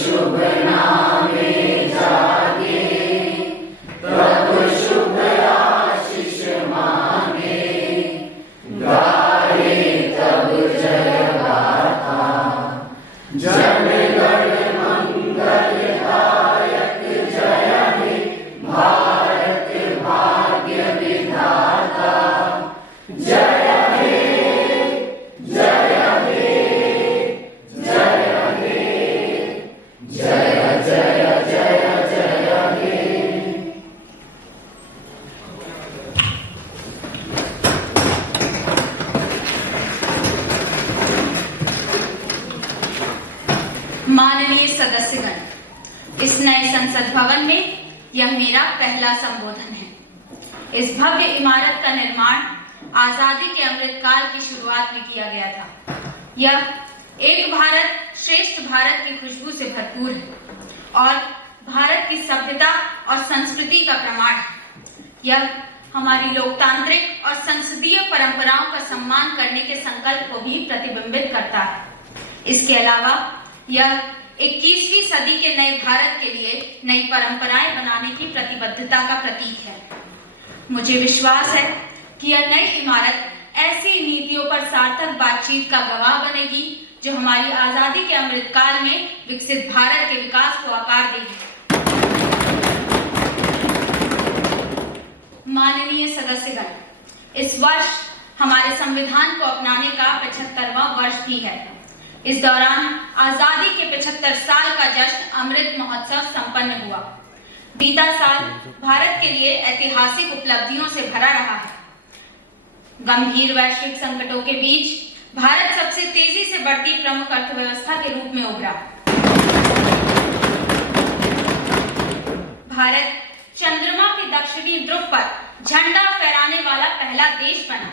शुभ नामे जागे, तब शुभ आशीष मांगे, गाए तब जय गाथा, जनगण मंगलदायक जय हे भारत भाग्य विधाता, जय हे जय हे जय हे जय जय जय जय हे। माननीय सदस्यगण, इस नए संसद भवन में यह मेरा पहला संबोधन है। इस भव्य इमारत का निर्माण आजादी के अमृत काल की शुरुआत में किया गया था। यह एक भारत श्रेष्ठ भारत की खुशबू से भरपूर है और भारत की सभ्यता और संस्कृति का प्रमाण है। यह हमारी लोकतांत्रिक और संसदीय परंपराओं का सम्मान करने के संकल्प को भी प्रतिबिंबित करता है। इसके अलावा यह 21वीं सदी के नए भारत के लिए नई परंपराएं बनाने की प्रतिबद्धता का प्रतीक है। मुझे विश्वास है कि यह नई इमारत ऐसी नीतियों पर सार्थक बातचीत का गवाह बनेगी जो हमारी आजादी के अमृत काल में विकसित भारत के विकास को आकार देगी। माननीय सदस्यगण, इस वर्ष हमारे संविधान को अपनाने का 75वां वर्ष भी है। इस दौरान आजादी के 75 साल का जश्न अमृत महोत्सव संपन्न हुआ। बीता साल भारत के लिए ऐतिहासिक उपलब्धियों से भरा रहा है। गंभीर वैश्विक संकटों के बीच भारत सबसे तेजी से बढ़ती प्रमुख अर्थव्यवस्था के रूप में उभरा। भारत चंद्रमा के दक्षिणी ध्रुव पर झंडा फहराने वाला पहला देश बना।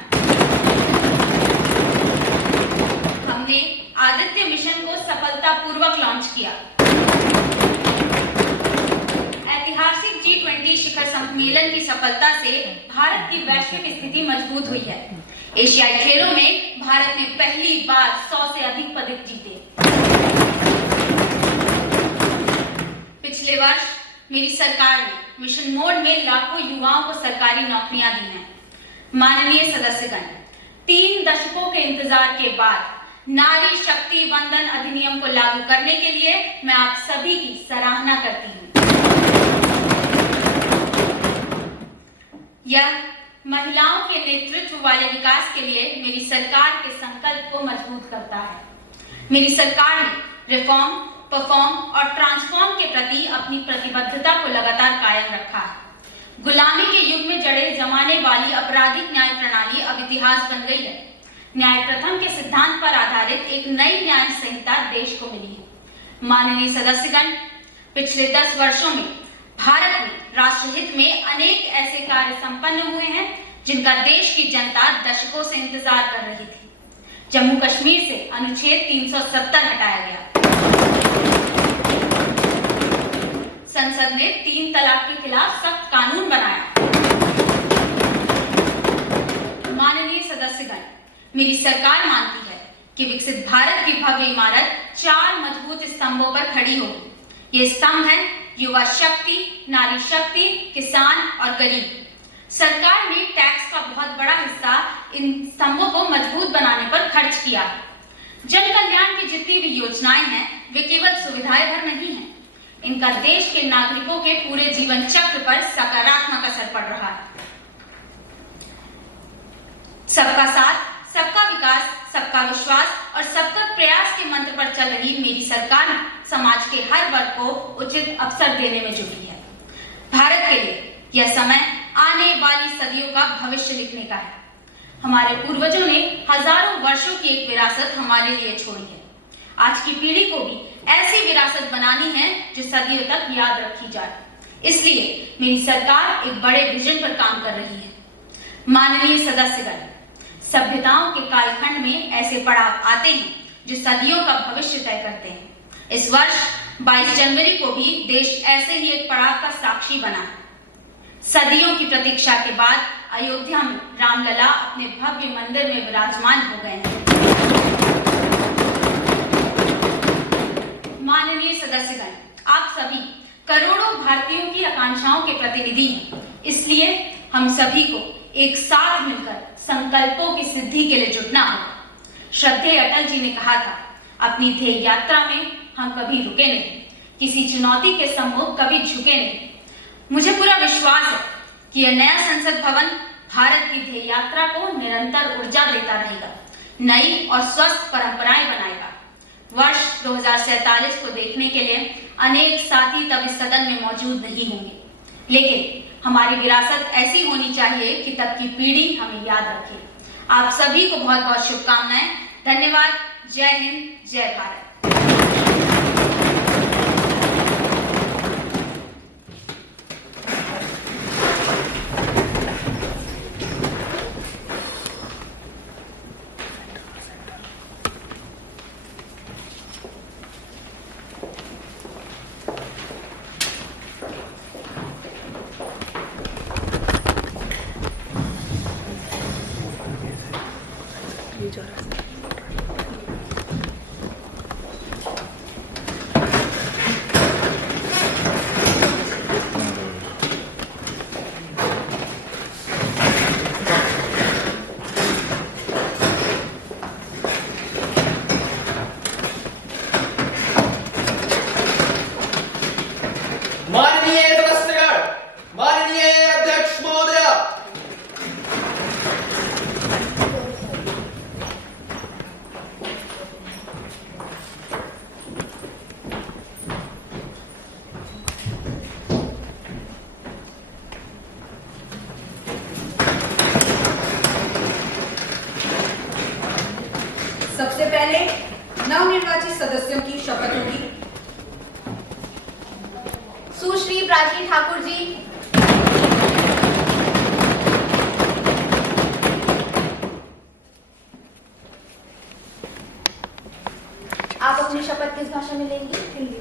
हमने आदित्य मिशन को सफलतापूर्वक लॉन्च किया। ऐतिहासिक G20 शिखर सम्मेलन की सफलता से भारत की वैश्विक स्थिति मजबूत हुई है। एशियाई खेलों में भारत ने पहली बार 100 से अधिक पदक जीते। पिछले वर्ष मेरी सरकार ने मिशन मोड में लाखों युवाओं को सरकारी नौकरियां दी हैं। माननीय सदस्यगण, 3 दशकों के इंतजार के बाद नारी शक्ति वंदन अधिनियम को लागू करने के लिए मैं आप सभी की सराहना करती हूँ। यह महिलाओं के नेतृत्व वाले विकास के लिए मेरी सरकार के संकल्प को मजबूत करता है। मेरी सरकार ने रिफॉर्म, परफॉर्म और ट्रांसफॉर्म के प्रति अपनी प्रतिबद्धता को लगातार कायम रखा है। गुलामी के युग में जड़े जमाने वाली आपराधिक न्याय प्रणाली अब इतिहास बन गई है। न्याय प्रथम के सिद्धांत पर आधारित एक नई न्याय संहिता देश को मिली है। माननीय सदस्यगण, पिछले 10 वर्षों में भारत में राष्ट्रहित में अनेक ऐसे कार्य संपन्न हुए हैं जिनका देश की जनता दशकों से इंतजार कर रही थी। जम्मू कश्मीर से अनुच्छेद 370 हटाया गया। संसद ने 3 तलाक के खिलाफ सख्त कानून बनाया। माननीय सदस्यगण, मेरी सरकार मानती है कि विकसित भारत की भव्य इमारत 4 मजबूत स्तंभों पर खड़ी होगी। ये स्तंभ है युवा शक्ति, नारी शक्ति, किसान और गरीब। सरकार ने टैक्स का बहुत बड़ा हिस्सा इन स्तंभों को मजबूत बनाने पर खर्च किया। जन कल्याण की जितनी भी योजनाएं हैं वे केवल सुविधाएं भर नहीं हैं, इनका देश के नागरिकों के पूरे जीवन चक्र पर सकारात्मक असर पड़ रहा है। सबका साथ, सबका विकास, सबका विश्वास और सबका प्रयास के मंत्र पर चल रही मेरी सरकार समाज के हर वर्ग को उचित अवसर देने में जुटी है। भारत के लिए यह समय आने वाली सदियों का भविष्य लिखने का है। हमारे पूर्वजों ने हजारों वर्षों की एक विरासत हमारे लिए छोड़ी है। आज की पीढ़ी को भी ऐसी विरासत बनानी है जो सदियों तक याद रखी जाए। इसलिए मेरी सरकार एक बड़े विजन पर काम कर रही है। माननीय सदस्यगण, सभ्यताओं के कालखंड में ऐसे पड़ाव आते हैं जो सदियों का भविष्य तय करते हैं। इस वर्ष 22 जनवरी को भी देश ऐसे ही एक पड़ाव का साक्षी बना। सदियों की प्रतीक्षा के बाद अयोध्या में रामलला अपने भव्य मंदिर में विराजमान हो गए हैं। माननीय सदस्यगण, आप सभी करोड़ों भारतीयों की आकांक्षाओं के प्रतिनिधि हैं। इसलिए हम सभी को एक साथ मिलकर संकल्पों की सिद्धि के लिए जुटना होगा। श्रद्धेय अटल जी ने कहा था, अपनी ध्येय यात्रा में हम कभी रुके नहीं, किसी चुनौती के सम्मुख कभी झुके नहीं। मुझे पूरा विश्वास है कि यह नया संसद भवन भारत की ध्येय यात्रा को निरंतर ऊर्जा देता रहेगा, नई और स्वस्थ परंपराएं बनाएगा। वर्ष 2047 को देखने के लिए अनेक साथी तब इस सदन में मौजूद नहीं होंगे, लेकिन हमारी विरासत ऐसी होनी चाहिए कि तब की पीढ़ी हमें याद रखे। आप सभी को बहुत बहुत शुभकामनाएं। धन्यवाद। जय हिंद, जय भारत। सबसे पहले नवनिर्वाचित सदस्यों की शपथ होगी। सुश्री प्राची ठाकुर जी, आप अपनी शपथ किस भाषा में लेंगी? हिंदी।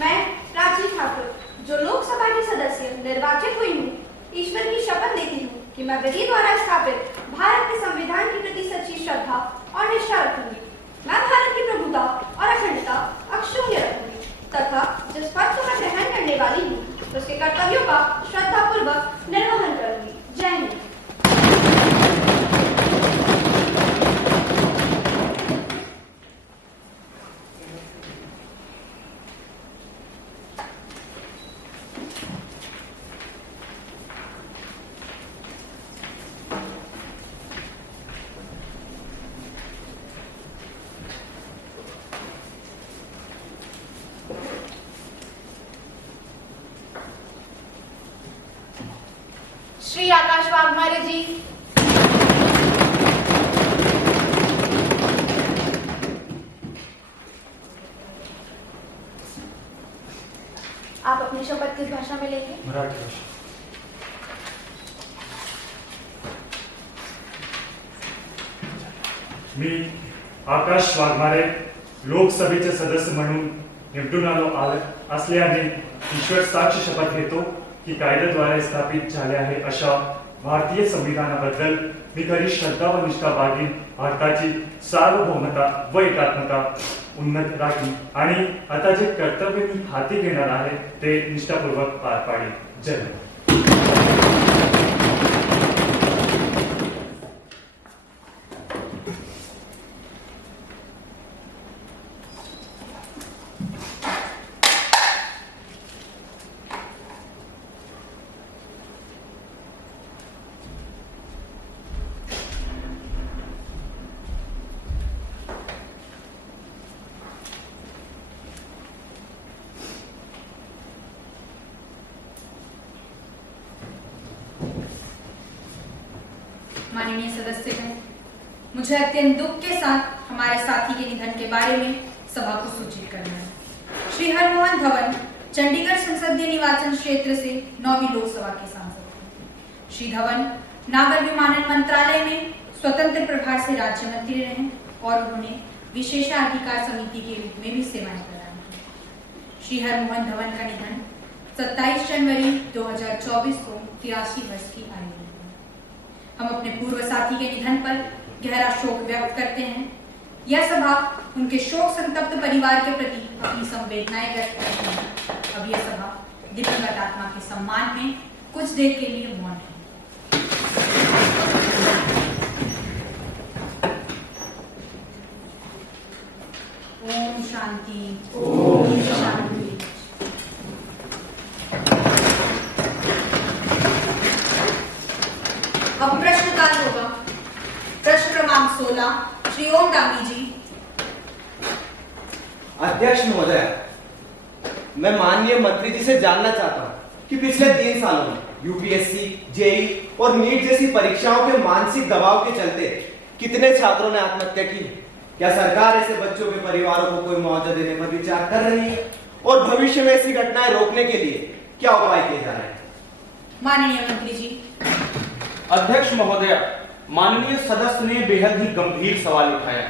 मैं प्राची ठाकुर, जो लोकसभा की सदस्य निर्वाचित हुई हूँ, ईश्वर की शपथ लेती हूँ कि मैं विधि द्वारा स्थापित भारत के संविधान के प्रति सच्ची श्रद्धा और निष्ठा रखूंगी। मैं भारत की प्रभुता और अखंडता अक्षुण्य रखूंगी तथा जिस पद को मैं ग्रहण करने वाली हूँ, उसके कर्तव्यों का श्रद्धापूर्वक निर्वहन करूंगी। जय हिंद। श्री आकाश वाघमारे जी, आप अपनी शपथ किस भाषा में लेंगे? मराठी भाषा। मी आकाश वाघमारे लोकसभेचे सदस्य म्हणून निवडून आलो असल्याने ईश्वर साक्ष शपथ घेतो की कायद्याद्वारे स्थापित झाले आहे अशा भारतीय संविधानाबद्दल मी खरी श्रद्धा व निष्ठा बाळगीन, भारताची सार्वभौमता व एकात्मता उन्नत राखीन आणि आता जे कर्तव्य मी हाती घेणार आहे ते निष्ठापूर्वक पार पाडेन। जय हिंद। माननीय सदस्यगण, मुझे अत्यंत दुख के साथ हमारे साथी के निधन के बारे में सभा को सूचित करना है। श्री हरमोहन धवन चंडीगढ़ संसदीय निर्वाचन क्षेत्र से 9वीं लोकसभा के सांसद थे। श्री धवन नागर विमानन मंत्रालय में स्वतंत्र प्रभार से राज्य मंत्री रहे और उन्होंने विशेषाधिकार समिति के रूप में भी सेवाएं प्रदान की। श्री हरमोहन धवन का निधन 27 जनवरी 2024 को 83 वर्ष की आयु में। हम अपने पूर्व साथी के निधन पर गहरा शोक व्यक्त करते हैं। यह सभा उनके शोक संतप्त परिवार के प्रति अपनी संवेदनाएं व्यक्त करती है। अब यह सभा दिवंगत आत्मा के सम्मान में कुछ देर के लिए मौन है। ओम शांति। ओम शांति। अब प्रश्नकाल होगा। प्रश्न क्रमांक 16 श्री ओम डांगी जी। अध्यक्ष महोदय, मैं माननीय मंत्री जी से जानना चाहता हूँ कि पिछले 3 सालों में यूपीएससी, जेईई और नीट जैसी परीक्षाओं के मानसिक दबाव के चलते कितने छात्रों ने आत्महत्या की? क्या सरकार ऐसे बच्चों के परिवारों को कोई मुआवजा देने पर विचार कर रही है? और भविष्य में ऐसी घटनाएं रोकने के लिए क्या उपाय किए जा रहे हैं? माननीय मंत्री जी। अध्यक्ष महोदय, माननीय सदस्य ने बेहद ही गंभीर सवाल उठाया,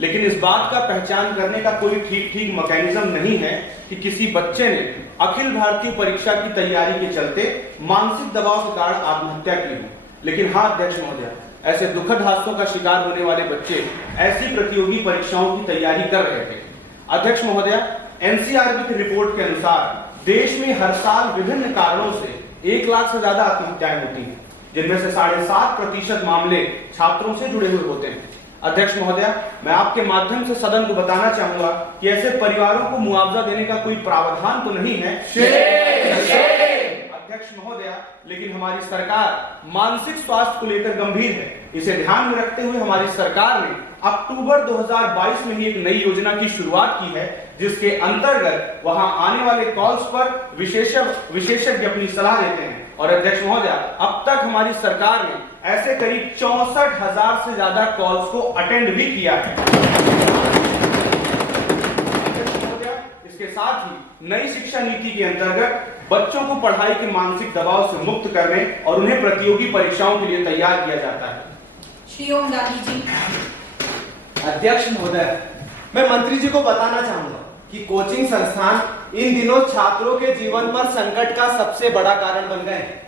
लेकिन इस बात का पहचान करने का कोई ठीक मैकेनिज्म नहीं है कि किसी बच्चे ने अखिल भारतीय परीक्षा की तैयारी के चलते मानसिक दबाव के कारण आत्महत्या की हो। लेकिन हाँ अध्यक्ष महोदय, ऐसे दुखद हादसों का शिकार होने वाले बच्चे ऐसी प्रतियोगी परीक्षाओं की तैयारी कर रहे थे। अध्यक्ष महोदय, एनसीआरबी की रिपोर्ट के अनुसार देश में हर साल विभिन्न कारणों से 1 लाख से ज्यादा आत्महत्याएं होती हैं, जिनमें से 7.5% मामले छात्रों से जुड़े हुए होते हैं। अध्यक्ष महोदय, मैं आपके माध्यम से सदन को बताना चाहूंगा कि ऐसे परिवारों को मुआवजा देने का कोई प्रावधान तो नहीं है अध्यक्ष महोदय, लेकिन हमारी सरकार मानसिक स्वास्थ्य को लेकर गंभीर है। इसे ध्यान में रखते हुए हमारी सरकार ने अक्टूबर 2022 में ही एक नई योजना की शुरुआत की है, जिसके अंतर्गत वहां आने वाले कॉल्स पर विशेषज्ञ अपनी सलाह देते हैं। और अध्यक्ष महोदय, अब तक हमारी सरकार ने ऐसे करीब 64,000 से ज्यादा कॉल्स को अटेंड भी किया है। इसके साथ ही नई शिक्षा नीति के अंतर्गत बच्चों को पढ़ाई के मानसिक दबाव से मुक्त करने और उन्हें प्रतियोगी परीक्षाओं के लिए तैयार किया जाता है। श्री ओम गांधी जी। अध्यक्ष महोदय, मैं मंत्री जी को बताना चाहूंगा कि कोचिंग संस्थान इन दिनों छात्रों के जीवन पर संकट का सबसे बड़ा कारण बन गए हैं।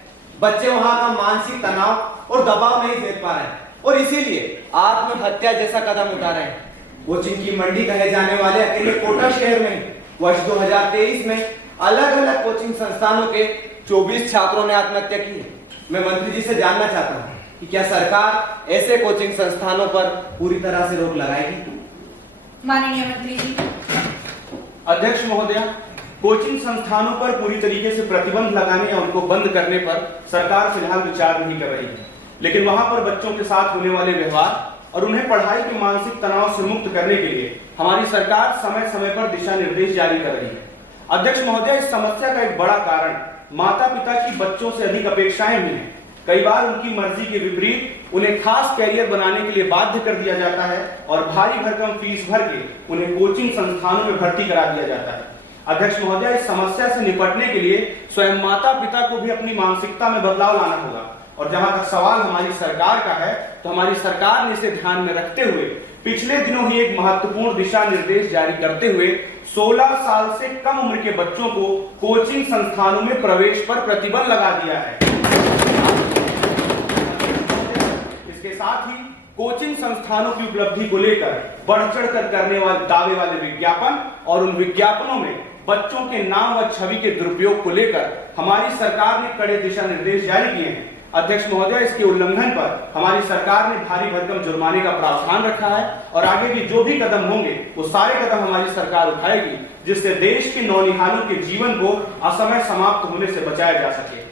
बच्चे वहां का मानसिक तनाव और दबाव नहीं देख पा रहे हैं और इसीलिए आत्महत्या जैसा कदम उठा रहे हैं। कोचिंग की मंडी कहे जाने वाले अकेले कोटा शहर में वर्ष 2023 में अलग अलग कोचिंग संस्थानों के 24 छात्रों ने आत्महत्या की। मैं मंत्री जी से जानना चाहता हूँ कि क्या सरकार ऐसे कोचिंग संस्थानों पर पूरी तरह से रोक लगाएगी? माननीय मंत्री जी। अध्यक्ष महोदय, कोचिंग संस्थानों पर पूरी तरीके से प्रतिबंध लगाने या उनको बंद करने पर सरकार फिलहाल विचार नहीं कर रही है, लेकिन वहां पर बच्चों के साथ होने वाले व्यवहार और उन्हें पढ़ाई के मानसिक तनाव से मुक्त करने के लिए हमारी सरकार समय समय पर दिशा निर्देश जारी कर रही है। अध्यक्ष महोदय, इस समस्या का एक बड़ा कारण माता पिता की बच्चों से अधिक अपेक्षाएं भी हैं। कई बार उनकी मर्जी के विपरीत उन्हें खास कैरियर बनाने के लिए बाध्य कर दिया जाता है और भारी भरकम फीस भर के उन्हें कोचिंग संस्थानों में भर्ती करा दिया जाता है। अध्यक्ष महोदय, इस समस्या से निपटने के लिए स्वयं माता पिता को भी अपनी मानसिकता में बदलाव लाना होगा। और जहां तक सवाल हमारी सरकार का है, तो हमारी सरकार ने इसे ध्यान में रखते हुए पिछले दिनों ही एक महत्वपूर्ण दिशा निर्देश जारी करते हुए 16 साल से कम उम्र के बच्चों को कोचिंग संस्थानों में प्रवेश पर प्रतिबंध लगा दिया है। इसके साथ ही कोचिंग संस्थानों की उपलब्धि को लेकर बढ़ चढ़कर करने वाले दावे वाले विज्ञापन और उन विज्ञापनों में बच्चों के नाम व छवि के दुरुपयोग को लेकर हमारी सरकार ने कड़े दिशा निर्देश जारी किए हैं। अध्यक्ष महोदय, इसके उल्लंघन पर हमारी सरकार ने भारी भरकम जुर्माने का प्रावधान रखा है और आगे भी जो भी कदम होंगे वो सारे कदम हमारी सरकार उठाएगी, जिससे देश के नौनिहालों के जीवन को असमय समाप्त होने से बचाया जा सके।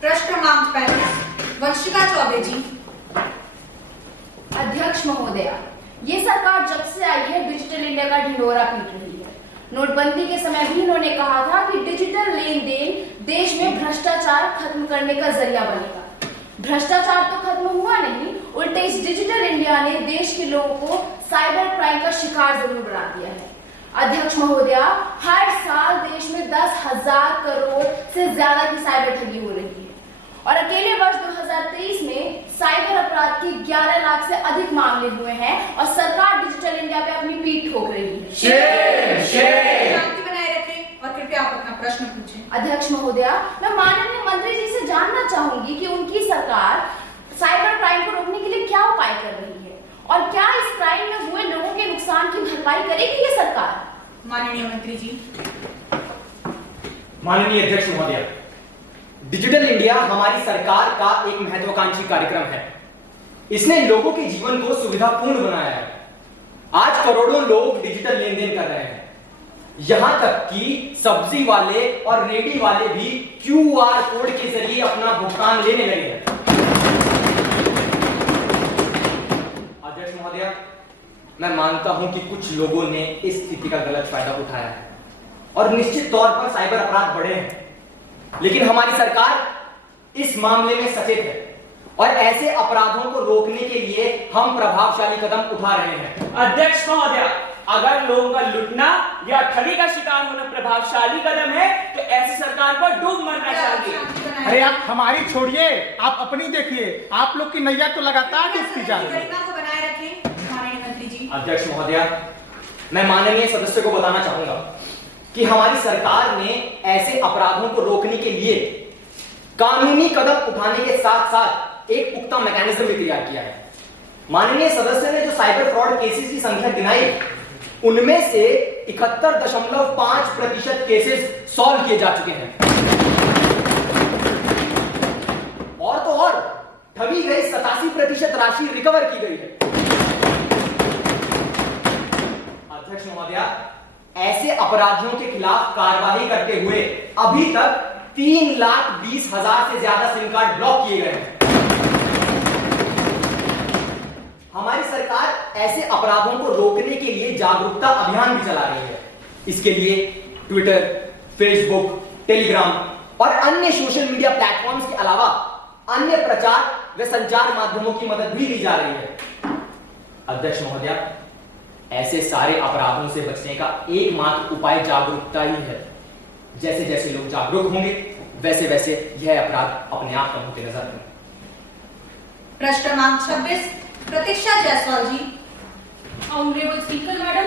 प्रश्न क्रमांक 35 वंशिका चौबे जी। अध्यक्ष महोदया, ये सरकार जब से आई है डिजिटल इंडिया का ढिंढोरा पीट रही है। नोटबंदी के समय भी इन्होंने कहा था कि डिजिटल लेन देन देश में भ्रष्टाचार खत्म करने का जरिया बनेगा। भ्रष्टाचार तो खत्म हुआ नहीं, उल्टे इस डिजिटल इंडिया ने देश के लोगों को साइबर क्राइम का शिकार जरूर बना दिया है। अध्यक्ष महोदया, हर साल देश में 10,000 करोड़ से ज्यादा की साइबर ठगी हो रही है और अकेले वर्ष 2023 में साइबर अपराध के 11 लाख से अधिक मामले हुए हैं और सरकार डिजिटल इंडिया पे अपनी पीठ ठोक रही है। शांति बनाए रखें और कृपया आप अपना प्रश्न पूछें। अध्यक्ष महोदया, मैं माननीय मंत्री जी से जानना चाहूंगी कि उनकी सरकार साइबर क्राइम को रोकने के लिए क्या उपाय कर रही है और क्या इस क्राइम में हुए लोगों के नुकसान की भरपाई करेगी ये सरकार? माननीय मंत्री जी। माननीय अध्यक्ष महोदय, डिजिटल इंडिया हमारी सरकार का एक महत्वाकांक्षी कार्यक्रम है। इसने लोगों के जीवन को सुविधापूर्ण बनाया है। आज करोड़ों लोग डिजिटल लेन देन कर रहे हैं। यहां तक कि सब्जी वाले और रेडी वाले भी QR कोड के जरिए अपना भुगतान लेने लगे हैं। अध्यक्ष महोदय, मैं मानता हूं कि कुछ लोगों ने इस स्थिति का गलत फायदा उठाया है और निश्चित तौर पर साइबर अपराध बढ़े हैं, लेकिन हमारी सरकार इस मामले में सचेत है और ऐसे अपराधों को रोकने के लिए हम प्रभावशाली कदम उठा रहे हैं। अध्यक्ष महोदय, अगर लोगों का लुटना या ठगी का शिकार होना प्रभावशाली कदम है तो ऐसी सरकार पर डूब मरना चाहिए। अरे आप हमारी छोड़िए, आप अपनी देखिए। आप लोग की नैया तो लगातार डूबती जा रही है। को बनाए रखें माननीय मंत्री जी। अध्यक्ष महोदय, मैं माननीय सदस्य को बताना चाहूंगा कि हमारी सरकार ने ऐसे अपराधों को रोकने के लिए कानूनी कदम उठाने के साथ साथ एक पुख्ता मैकेनिज्म भी तैयार किया है। माननीय सदस्य ने जो साइबर फ्रॉड केसेस की संख्या गिनाई, उनमें से 71.5% केसेस सॉल्व किए जा चुके हैं और तो और ठगी गई 87% राशि रिकवर की गई है। अध्यक्ष महोदय, ऐसे अपराधियों के खिलाफ कार्रवाई करते हुए अभी तक 3,20,000 से ज्यादा सिम कार्ड ब्लॉक किए गए हैं। हमारी सरकार ऐसे अपराधों को रोकने के लिए जागरूकता अभियान भी चला रही है। इसके लिए ट्विटर, फेसबुक, टेलीग्राम और अन्य सोशल मीडिया प्लेटफॉर्म्स के अलावा अन्य प्रचार व संचार माध्यमों की मदद भी ली जा रही है। अध्यक्ष महोदय, ऐसे सारे अपराधों से बचने का एकमात्र उपाय जागरूकता ही है। जैसे जैसे लोग जागरूक होंगे वैसे वैसे यह अपराध अपने आप कम होते नजर आएंगे। प्रश्न क्रमांक 26 प्रतीक्षा जायसवाल जी। Honorable Speaker, Madam,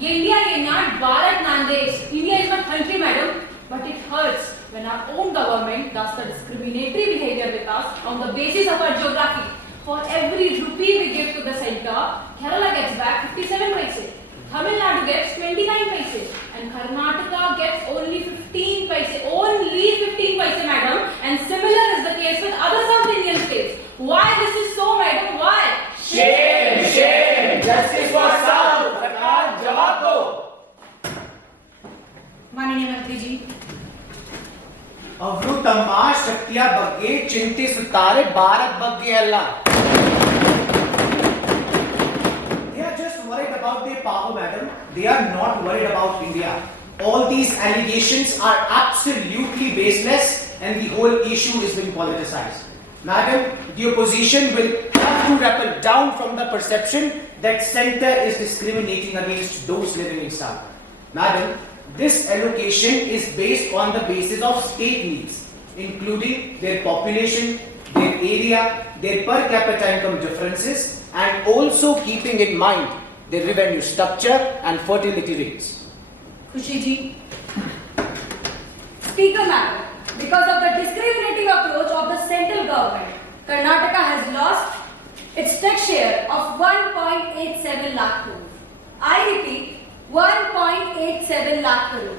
India is not Bharat Nandesh. India is my country, Madam, but it hurts when our own government does the discriminatory behavior with us on the basis of our geography. For every rupee we give to the center, Kerala gets back 57 paise, Tamil Nadu gets 29 paise, and Karnataka gets only 15 paise. Only 15 paise, Madam. And similar is the case with other South Indian states. Why this is so, Madam? Why? Shame, shame, justice for South. सरकार जवाब दो। माननीय मंत्री जी। ಅವರು ತಮ್ಮ ಶಕ್ತಿಯ ಬಗ್ಗೆ ಚಿಂತಿಸುತ್ತಾರೆ, ಭಾರತ್ ಬಗ್ಗೆ ಅಲ್ಲ. They are just worried about their power, madam. They are not worried about India. All these allegations are absolutely baseless and the whole issue is being politicized. Madam, the opposition will have to rappel down from the perception that center is discriminating against those living in South. Madam, this allocation is based on the basis of state needs, including their population, their area, their per capita income differences, and also keeping in mind their revenue structure and fertility rates. खुशी जी। Speaker, Madam, because of the discriminating approach of the central government, Karnataka has lost its tax share of 1.87 lakh crore. I repeat, 1.87 lakh crore.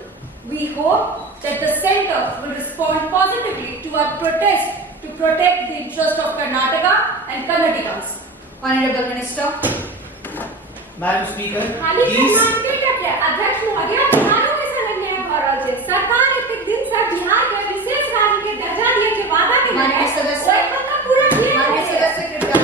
We hope that the centre will respond positively to our protest to protect the interest of Karnataka and Kannadigas. Honorable Minister. Madam Speaker, please. अध्यक्ष महोदय, किसानों के संग न्याय भरल छै। सरकार एक दिन से बिहार के विशेष राज्य के दर्जा दिए के वादा के माननीय सदस्य। पूरा किया। माननीय सदस्य कृपया।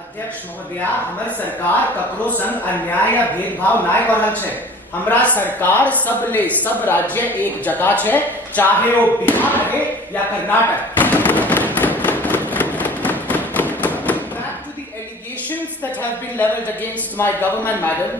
अध्यक्ष महोदय, हमारी सरकार ककरो संग अन्याय या भेदभाव नाय कर रहल छै। हमरा सरकार सब ले सब राज्य एक जगह छै, चाहे वो बिहार रहे या Karnataka. Back to the allegations that have been leveled against my government, madam.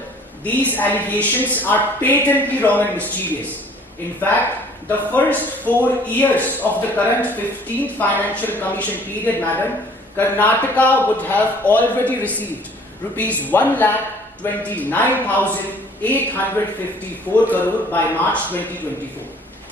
These allegations are patently wrong and mischievous. In fact, the first 4 years of the current 15th financial commission period, madam, Karnataka would have already received rupees 1,29,854 crore by March 2024.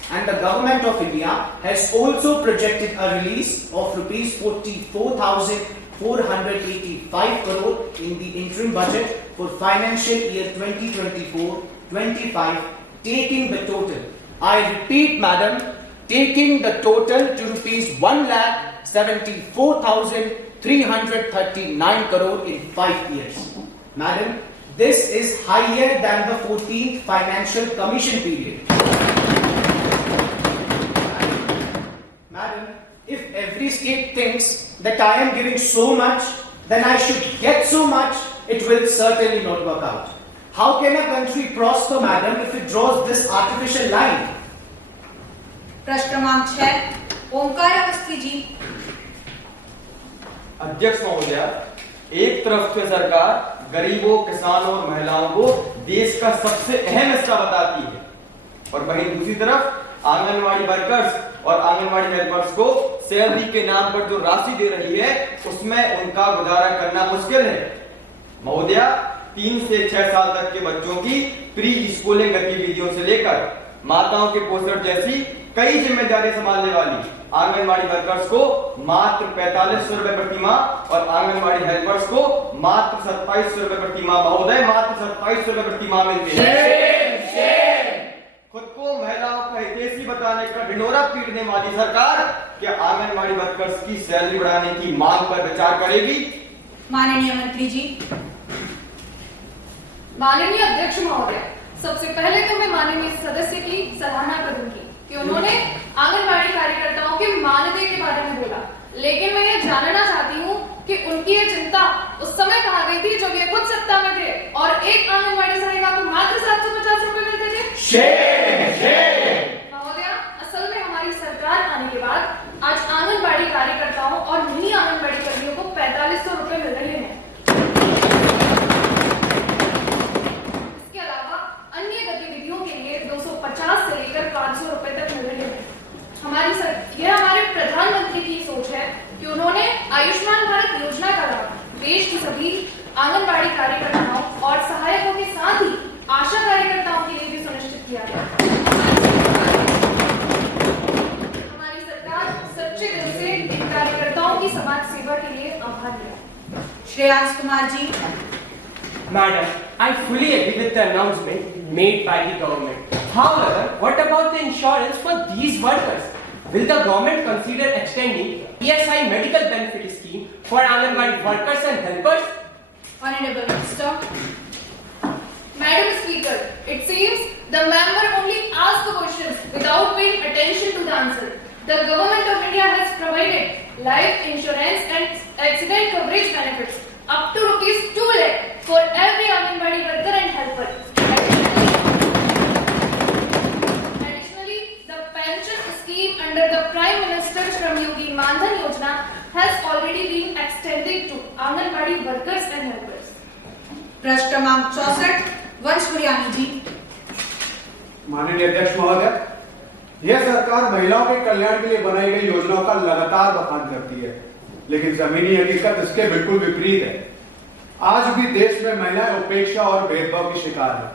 And the government of India has also projected a release of rupees 44,485 crore in the interim budget for financial year 2024-25, taking the total, I repeat madam, taking the total to rupees 1,74,339 crore in 5 years. Madam, this is higher than the 14th financial commission period. Madam, if every state thinks that I am giving so much, then I should get so much, it will certainly not work out. How can a country prosper, madam, if it draws this artificial line? प्रश्न क्रमांक 6 ओमकार अवस्थी जी। अध्यक्ष महोदया, एक तरफ से सरकार गरीबों, किसानों और महिलाओं को देश का सबसे अहम हिस्सा बताती है और वहीं दूसरी तरफ आंगनवाड़ी वर्कर्स और आंगनवाड़ी हेल्पर्स को सैलरी के नाम पर जो राशि दे रही है उसमें उनका गुजारा करना मुश्किल है। महोदया, 3 से 6 साल तक के बच्चों की प्री स्कूलिंग गतिविधियों से लेकर माताओं के पोषण जैसी कई जिम्मेदारियां संभालने वाली आंगनवाड़ी वर्कर्स को मात्र 4500 रुपए प्रति माह और आंगनवाड़ी हेल्पर्स को मात्र 2700 रुपए प्रति माह। महोदय, मात्र 2700 रुपए प्रति माह मिलते हैं। खुद को महिलाओं का हितैषी बताने का ढिंढोरा पीटने वाली सरकार क्या आंगनवाड़ी वर्कर्स की सैलरी बढ़ाने की मांग पर विचार करेगी? माननीय मंत्री जी। माननीय अध्यक्ष महोदय, सबसे पहले तो मैं माननीय सदस्य की सराहना करूंगी कि उन्होंने आंगनबाड़ी कार्यकर्ताओं के मानदेय के बारे में बोला, लेकिन मैं ये जानना चाहती हूँ कि उनकी ये चिंता उस समय कहा गई थी जब ये खुद सत्ता में थे और एक आंगनबाड़ी सहायिका को मात्र 750 रुपए मिलते थे। महोदया, असल में हमारी सरकार आने के बाद आज आंगनबाड़ी कार्यकर्ताओं और मिनी आंगनबाड़ी कर्मियों को 4500 रुपए मिल रहे हैं। इसके अलावा अन्य गतिविधियों के लिए 250 से लेकर 500 रुपए तक मिल रहे हैं। यह हमारे प्रधानमंत्री की सोच है कि उन्होंने आयुष्मान भारत योजना का लाभ देश की सभी आंगनबाड़ी कार्यकर्ताओं और सहायकों के साथ ही आशा कार्यकर्ताओं के लिए भी सुनिश्चित किया है। हमारी सरकार सच्चे दिल से इन कार्यकर्ताओं की समाज सेवा के लिए आभारी है। Shreyansh Kumar ji. Madam, I fully agree with the announcement made by the government. However, what about the insurance for these workers? Will the government consider extending ESI medical benefit scheme for Anganwadi workers and helpers? Honorable Minister. Madam Speaker, it seems the member only asked the questions without paying attention to the answer. The government of India has provided life insurance and accident coverage benefits up to rupees 2 lakh for every Anganwadi worker and helper. Additionally, the pension scheme under the Prime Minister Shram Yogi Mandhan Yojana has already been extended to Anganwadi workers and helpers. प्रश्न क्रमांक 64 वंश गुरियानी जी। माननीय अध्यक्ष महोदय, यह सरकार महिलाओं के कल्याण के लिए बनाई गई योजनाओं का लगातार बखान करती है, लेकिन जमीनी हकीकत इसके बिल्कुल विपरीत है। आज भी देश में महिलाएं उपेक्षा और भेदभाव की शिकार है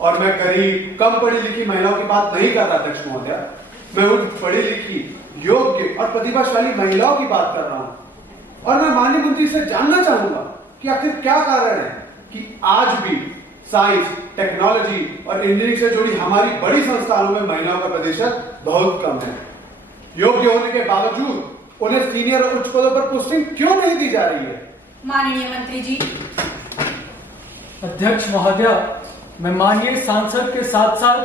और मैं गरीब, कम पढ़ी लिखी महिलाओं की बात नहीं कर रहा अध्यक्ष महोदय, मैं उन पढ़ी लिखी, योग्य और प्रतिभाशाली महिलाओं की बात कर रहा हूं। और मैं माननीय मंत्री से जानना चाहूंगा कि आखिर क्या कारण है कि आज भी साइंस, टेक्नोलॉजी और इंजीनियरिंग से जुड़ी हमारी बड़ी संस्थानों में महिलाओं का प्रतिशत बहुत कम है। योग्य होने के बावजूद उन्हें सीनियर और उच्च पदों पर पोस्टिंग क्यों नहीं दी जा रही है? माननीय मंत्री जी। अध्यक्ष महोदय, मैं माननीय सांसद के साथ साथ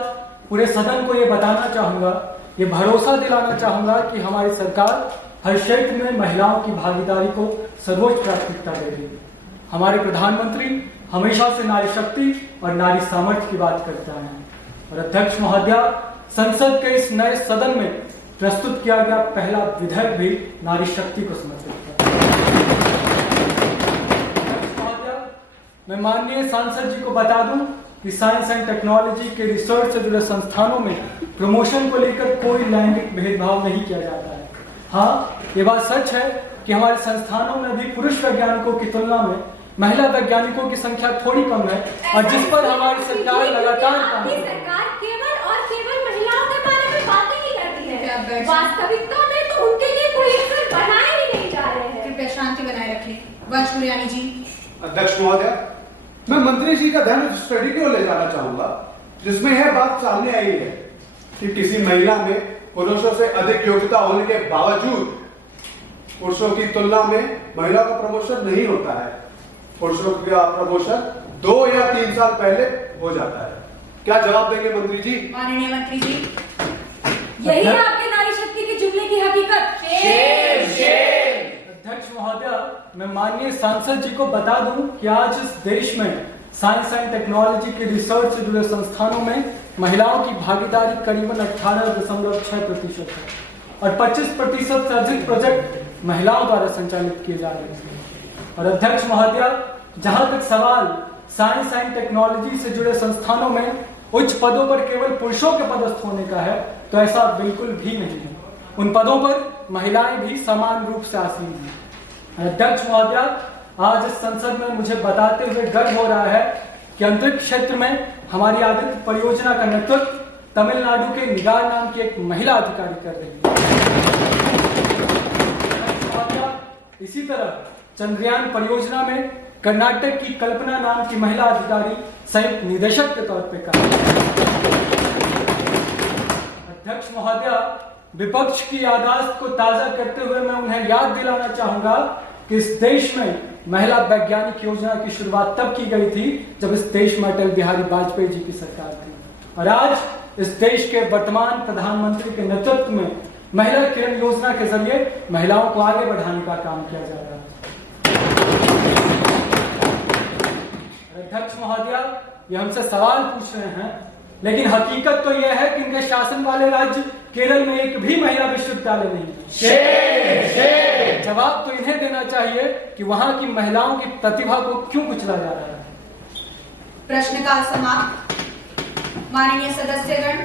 पूरे सदन को ये बताना चाहूंगा, ये भरोसा दिलाना चाहूंगा कि हमारी सरकार हर क्षेत्र में महिलाओं की भागीदारी को सर्वोच्च प्राथमिकता दे रही है। हमारे प्रधानमंत्री हमेशा से नारी शक्ति और नारी सामर्थ्य की बात करते हैं और अध्यक्ष महोदय, संसद के इस नए सदन में प्रस्तुत किया गया पहला विधेयक भी नारी शक्ति को समर्पित है। मैं माननीय सांसद जी को बता दूं कि साइंस एंड टेक्नोलॉजी के रिसर्च से जुड़े संस्थानों में प्रमोशन को लेकर कोई लैंगिक भेदभाव नहीं किया जाता है। हाँ, ये बात सच है कि हमारे संस्थानों में भी पुरुष वैज्ञानिकों की तुलना में महिला वैज्ञानिकों की संख्या थोड़ी कम है और जिस पर हमारी सरकार लगातार काम कर रही है। केवल और केवल महिलाओं के बारे में बैठ जाएं। वास्तविकता में तो उनके लिए कोई अवसर बनाए ही नहीं जा रहे हैं। कृपया शांति बनाए रखें। वंश कुरियानी जी। अध्यक्ष महोदय, मैं मंत्री जी का ध्यान उस स्टडी की ओर ले जाना चाहूंगा जिसमें यह बात सामने आई है कि किसी महिला में पुरुषों से अधिक योग्यता होने के बावजूद पुरुषों की तुलना में महिला का प्रमोशन नहीं होता है। पुरुषों का प्रमोशन 2 या 3 साल पहले हो जाता है। क्या जवाब देंगे मंत्री जी? माननीय मंत्री जी, यही है आपके नारी शक्ति के जुमले की हकीकत। अध्यक्ष महोदय, मैं माननीय सांसद जी को बता दूं कि आज इस देश में साइंस एंड टेक्नोलॉजी के रिसर्च से जुड़े संस्थानों में महिलाओं की भागीदारी करीबन 18.6% है और 25% से अधिक प्रोजेक्ट महिलाओं द्वारा संचालित किए जा रहे हैं। और अध्यक्ष महोदय, जहां तक सवाल साइंस एंड टेक्नोलॉजी से जुड़े संस्थानों में उच्च पदों पर केवल पुरुषों के पदस्थ होने का है, तो ऐसा बिल्कुल भी नहीं है। उन पदों पर महिलाएं भी समान रूप से आसीन हैं। अध्यक्ष महोदय, आज इस संसद में मुझे बताते हुए गर्व हो रहा है कि अंतरिक्ष क्षेत्र में हमारी आदित्य परियोजना का नेतृत्व तमिलनाडु के निगार नाम की एक महिला अधिकारी कर रही है। इसी तरह चंद्रयान परियोजना में कर्नाटक की कल्पना नाम की महिला अधिकारी संयुक्त निदेशक के तौर पर कार्य। अध्यक्ष महोदय, विपक्ष की याददाश्त को ताजा करते हुए मैं उन्हें याद दिलाना चाहूंगा कि इस देश में महिला वैज्ञानिक योजना की शुरुआत तब की गई थी जब इस देश में अटल बिहारी वाजपेयी जी की सरकार थी और आज इस देश के वर्तमान प्रधानमंत्री के नेतृत्व में महिला किरण योजना के जरिए महिलाओं को आगे बढ़ाने का काम किया जा रहा है। अध्यक्ष महोदय, ये हमसे सवाल पूछ रहे हैं, लेकिन हकीकत तो यह है कि इनके शासन वाले राज्य केरल में एक भी महिला विश्वविद्यालय नहीं है। जवाब तो इन्हें देना चाहिए कि वहां की महिलाओं की प्रतिभा को क्यों कुचला जा रहा है। प्रश्नकाल समाप्त। माननीय सदस्यगण,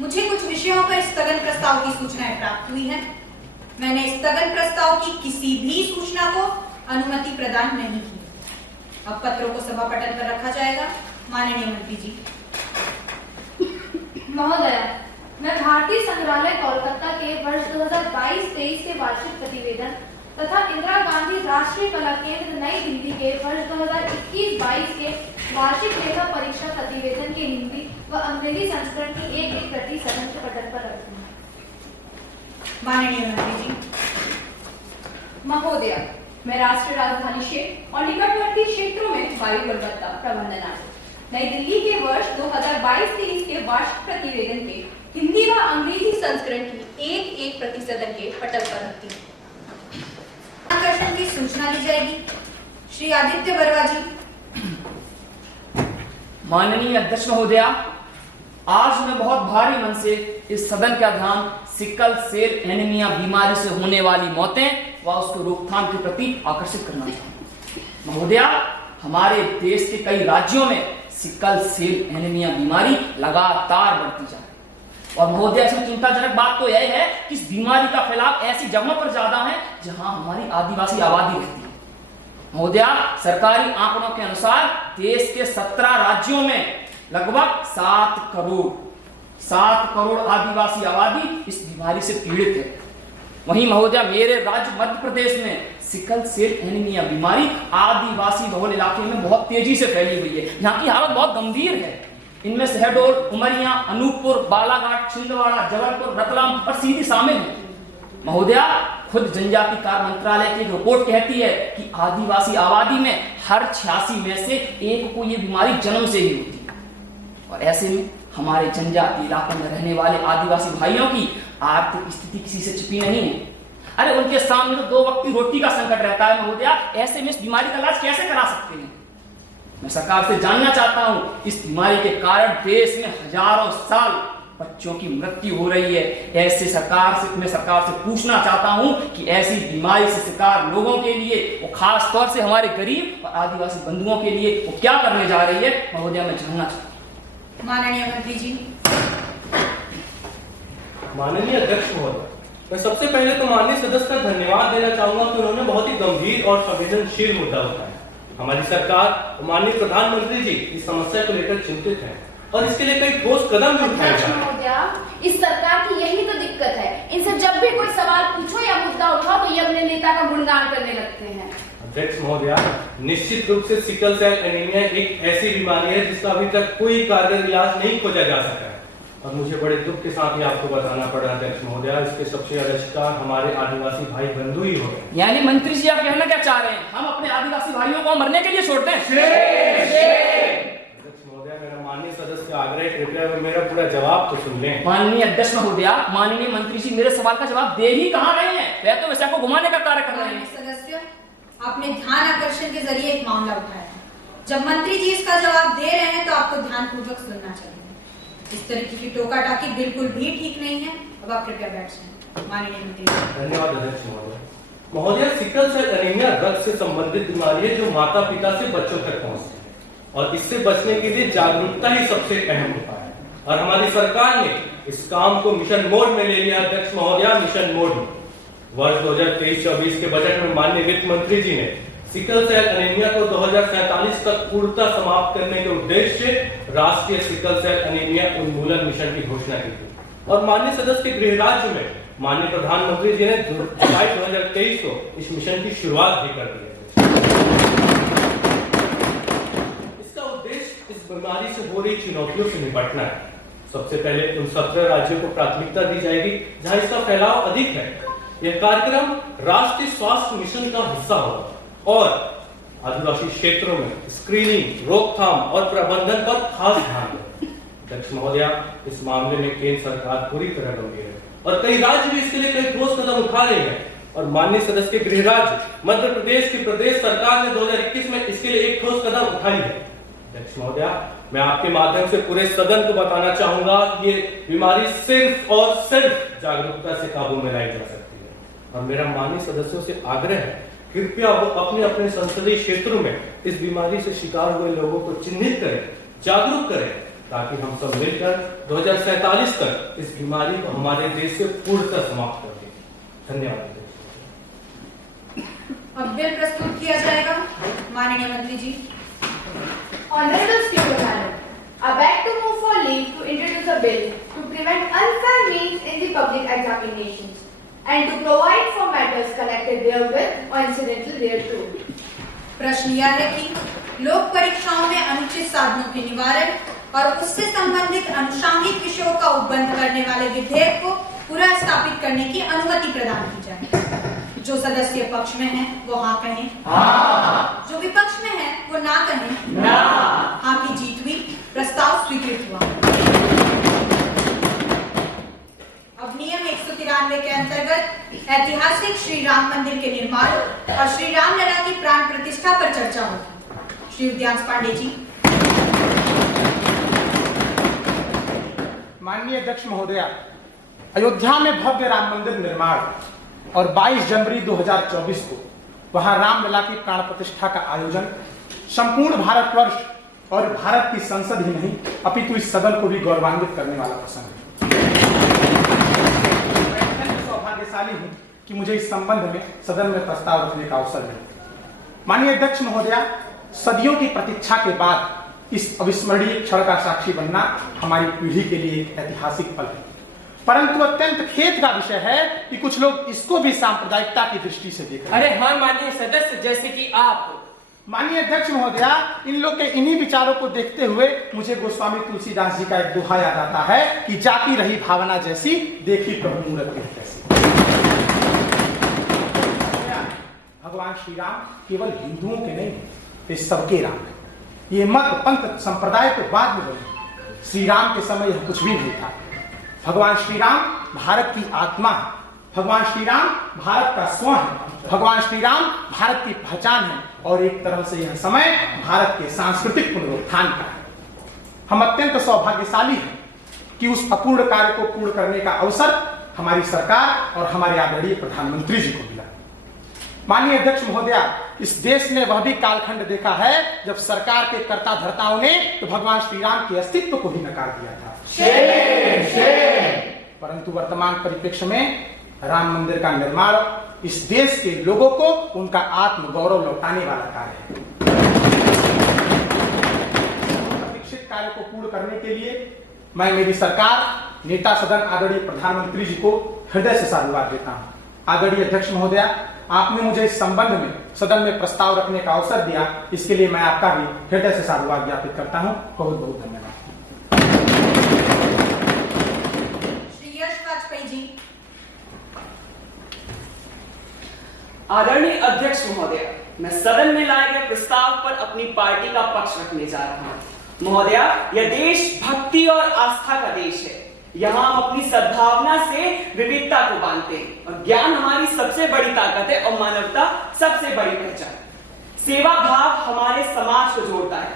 मुझे कुछ विषयों पर स्थगन प्रस्ताव की सूचनाएं प्राप्त हुई है। मैंने स्थगन प्रस्ताव की किसी भी सूचना को अनुमति प्रदान नहीं की। अब पत्रों को सभा पटल पर रखा जाएगा। माननीय मंत्री जी। महोदय, मैं भारतीय संग्रहालय कोलकाता के वर्ष 2022-23 के वार्षिक प्रतिवेदन तथा इंदिरा गांधी राष्ट्रीय कला केंद्र नई दिल्ली के वर्ष 2021-22 के वार्षिक लेखा परीक्षा प्रतिवेदन के हिंदी व अंग्रेजी संस्करण की एक प्रति सदन के पटल पर रखूंगा। माननीय मंत्री जी। महोदय, मैं राष्ट्रीय राजधानी क्षेत्र और निकटवर्ती क्षेत्रों में वायु गुणवत्ता प्रबंधन आयोग नई दिल्ली के वर्ष 2022-23 के वार्षिक प्रतिवेदन के हिंदी व अंग्रेजी संस्करण की एक प्रति सदन के पटल पर रखती हूँ। आकर्षण की सूचना ली जाएगी। श्री आदित्य बरवा जी। माननीय अध्यक्ष महोदया, आज मैं बहुत भारी मन से इस सदन का ध्यान सिकल सेल एनीमिया बीमारी से होने वाली मौतें व उसके रोकथाम के प्रति आकर्षित करना चाहूंगा। महोदया, हमारे देश के कई राज्यों में सिकल सेल एनीमिया बीमारी लगातार बढ़ती जा रही है और महोदया, इसमें चिंताजनक बात तो यह है कि इस बीमारी का फैलाव ऐसी जगहों पर ज्यादा है जहां हमारी आदिवासी आबादी रहती है। महोदया, सरकारी आंकड़ों के अनुसार देश के 17 राज्यों में लगभग 7 करोड़ आदिवासी आबादी इस बीमारी से पीड़ित है। वहीं महोदया, मेरे राज्य मध्य प्रदेश में सिकल सेल एनीमिया बीमारी आदिवासी बहुल इलाके में बहुत तेजी से फैली हुई है। यहाँ की हालत बहुत गंभीर है। इनमें शहडोल, उमरिया, अनूपपुर, बालाघाट, छिंदवाड़ा, जबलपुर, रतलाम और सीधी शामिल है। महोदया, खुद जनजाति कार्य मंत्रालय की एक रिपोर्ट कहती है कि आदिवासी आबादी में हर 86 में से एक को ये बीमारी जन्म से ही होती है और ऐसे में हमारे जनजाति इलाकों में रहने वाले आदिवासी भाइयों की आर्थिक स्थिति किसी से छिपी नहीं है। अरे, उनके सामने तो 2 वक्त की रोटी का संकट रहता है। महोदया, ऐसे में इस बीमारी का इलाज कैसे करा सकते हैं? मैं सरकार से जानना चाहता हूं, इस बीमारी के कारण देश में हजारों साल बच्चों की मृत्यु हो रही है। ऐसे मैं सरकार से पूछना चाहता हूं कि ऐसी बीमारी से शिकार लोगों के लिए, वो खास तौर से हमारे गरीब और आदिवासी बंधुओं के लिए वो क्या करने जा रही है? महोदया, मैं जानना चाहता हूं। माननीय मंत्री जी। माननीय अध्यक्ष महोदय, मैं सबसे पहले तो माननीय सदस्य का धन्यवाद देना चाहूंगा कि उन्होंने बहुत ही गंभीर और संवेदनशील मुद्दा उठाया। हमारी सरकार और माननीय प्रधानमंत्री जी इस समस्या को लेकर चिंतित हैं और इसके लिए कई ठोस कदम भी उठाए अध्यक्ष जा रहे हैं। महोदया, इस सरकार की यही तो दिक्कत है। इनसे जब भी कोई सवाल पूछो या मुद्दा उठाओ तो ये अपने नेता का गुणगान करने लगते हैं। अध्यक्ष महोदया, निश्चित रूप से सिकल सेल एनीमिया एक ऐसी बीमारी है जिसका अभी तक कोई कारगर इलाज नहीं खोजा जा सका है और मुझे बड़े दुख के साथ ही आपको बताना पड़ रहा है अध्यक्ष महोदया, इसके सबसे ज्यादा शिकार हमारे आदिवासी भाई बंधु ही हो गए। यानी मंत्री जी आप कहना क्या चाह रहे हैं, हम अपने आदिवासी भाइयों को मरने के लिए छोड़ते हैं? अध्यक्ष महोदया, मेरा माननीय सदस्य का आग्रह, कृपया मेरा पूरा जवाब तो सुन लें। माननीय अध्यक्ष महोदया, माननीय मंत्री जी मेरे सवाल का जवाब दे ही कहाँ रहे हैं, वह तो वैसे को घुमाने का कार्य कर रहे हैं। सदस्य, आपने ध्यान आकर्षण के जरिए एक मामला उठाया है। जब मंत्री जी इसका जवाब दे रहे हैं तो आपको ध्यानपूर्वक सुनना चाहिए। इस तरीके की टोका टाकी बिल्कुल भी ठीक नहीं है। अब आप कृपया बैठ जाएं। माननीय मंत्री। धन्यवाद अध्यक्ष महोदय। महोदय, सिकल सेल एनीमिया रक्त से संबंधित बीमारी है जो माता पिता से बच्चों तक पहुंचती है और इससे बचने के लिए जागरूकता ही सबसे अहम उपाय है और हमारी सरकार ने इस काम को मिशन मोड में ले लिया। अध्यक्ष महोदय, मिशन मोड में वर्ष 2023-24 के बजट में माननीय वित्त मंत्री जी ने सिकल सेल एनीमिया को 2047 तक पूर्णतः समाप्त करने के उद्देश्य से राष्ट्रीय सिकल सेल एनीमिया उन्मूलन मिशन की घोषणा की थी और माननीय सदस्य के गृह राज्य में माननीय प्रधानमंत्री जी ने जुलाई 2023 को इस मिशन की शुरुआत भी कर दी है। इसका उद्देश्य इस बीमारी से हो रही चुनौतियों से निपटना है। सबसे पहले उन 17 राज्यों को प्राथमिकता दी जाएगी जहां इसका फैलाव अधिक है। यह कार्यक्रम राष्ट्रीय स्वास्थ्य मिशन का हिस्सा होगा और आदिवासी क्षेत्रों में स्क्रीनिंग, रोकथाम और प्रबंधन पर खास ध्यान दें। अध्यक्ष महोदया, इस मामले में केंद्र सरकार पूरी तरह गंभीर है और कई राज्य भी इसके लिए कई ठोस कदम उठा रहे हैं और माननीय सदस्य के गृह राज्य मध्य प्रदेश की प्रदेश सरकार ने 2021 में इसके लिए एक ठोस कदम उठाई है। अध्यक्ष महोदया, मैं आपके माध्यम से पूरे सदन को बताना चाहूंगा कि ये बीमारी सिर्फ और सिर्फ जागरूकता से काबू में लाई जा सकती है और मेरा माननीय सदस्यों से आग्रह है, कृपया वो अपने अपने संसदीय क्षेत्रों में इस बीमारी से शिकार हुए लोगों को चिन्हित करें, जागरूक करें ताकि हम सब मिलकर 2047 तक इस बीमारी को हमारे देश से पूर्णतः समाप्त कर दें। धन्यवाद। अब बिल प्रस्तुत किया जाएगा। माननीय मंत्री जी। Honorable Speaker Madam, I beg to move for leave to introduce a bill to prevent unfair means in the public examinations and to provide for matters connected therewith or incidental thereto. प्रश्न यह है कि लोक परीक्षाओं में अनुचित साधनों के निवारण और उससे संबंधित अनुषंगिक विषयों का उपबंध करने वाले विधेयक को पुनः स्थापित करने की अनुमति प्रदान की जाए। जो सदस्य पक्ष में हैं वो हाँ कहें, हाँ। जो विपक्ष में हैं वो ना कहें, ना। हाँ की जीत हुई, प्रस्ताव स्वीकृत हुआ। अब नियम 193 के अंतर्गत ऐतिहासिक श्री राम मंदिर के निर्माण और श्री राम लला की प्राण प्रतिष्ठा पर चर्चा होगी। श्री उद्यांश पांडे जी। माननीय अध्यक्ष महोदया, अयोध्या में भव्य राम मंदिर निर्माण और 22 जनवरी 2024 को वहां रामलला की प्राण प्रतिष्ठा का आयोजन संपूर्ण भारतवर्ष और भारत की संसद ही नहीं अपितु इस सदन को भी गौरवान्वित करने वाला प्रसंग है। मैं सौभाग्यशाली हूं कि मुझे इस संबंध में सदन में प्रस्ताव रखने का अवसर मिला। माननीय अध्यक्ष महोदया, सदियों की प्रतीक्षा के बाद इस अविस्मरणीय क्षण का साक्षी बनना हमारी पीढ़ी के लिए एक ऐतिहासिक पल है, परंतु अत्यंत खेद का विषय है कि कुछ लोग इसको भी सांप्रदायिकता की दृष्टि से देख रहे हैं। अरे हाँ माननीय सदस्य, जैसे कि आप। माननीय अध्यक्ष महोदया, इन लोग के इन्हीं विचारों को देखते हुए मुझे गोस्वामी तुलसीदास जी का एक दोहा याद आता है कि जाती रही भावना जैसी, देखी प्रभु मूर्ति कैसी। भगवान श्री राम केवल हिंदुओं के नहीं, वे सबके राम है। ये मत पंथ संप्रदाय को बाद में बने, श्री राम के समय यह कुछ भी नहीं था। भगवान श्री राम भारत की आत्मा है, भगवान श्री राम भारत का स्व है, भगवान श्री राम भारत की पहचान है और एक तरह से यह समय भारत के सांस्कृतिक पुनरुत्थान का है। हम अत्यंत सौभाग्यशाली हैं कि उस अपूर्ण कार्य को पूर्ण करने का अवसर हमारी सरकार और हमारे आदरणीय प्रधानमंत्री जी को मिला। माननीय अध्यक्ष महोदया, इस देश ने वह भी कालखंड देखा है जब सरकार के कर्ता धर्ताओं ने तो भगवान श्री राम के अस्तित्व को ही नकार दिया था। परंतु वर्तमान परिप्रेक्ष्य में राम मंदिर का निर्माण इस देश के लोगों को उनका आत्मगौरव लौटाने वाला कार्य है। प्रतीक्षित कार्य कार्य को पूर्ण करने के लिए मैं मेरी सरकार, नेता सदन आदरणीय प्रधानमंत्री जी को हृदय से साधुवाद देता हूं। आदरणीय अध्यक्ष महोदया, आपने मुझे इस संबंध में सदन में प्रस्ताव रखने का अवसर दिया, इसके लिए मैं आपका भी हृदय से साधुवाद ज्ञापित करता हूं। बहुत बहुत धन्यवाद। श्री यश वाजपेयी जी। आदरणीय अध्यक्ष महोदय, मैं सदन में लाए गए प्रस्ताव पर अपनी पार्टी का पक्ष रखने जा रहा हूं। महोदया, यह देश भक्ति और आस्था का देश है। यहाँ हम अपनी सद्भावना से विविधता को बांधते हैं और ज्ञान हमारी सबसे बड़ी ताकत है और मानवता सबसे बड़ी पहचान। सेवा भाव हमारे समाज को जोड़ता है।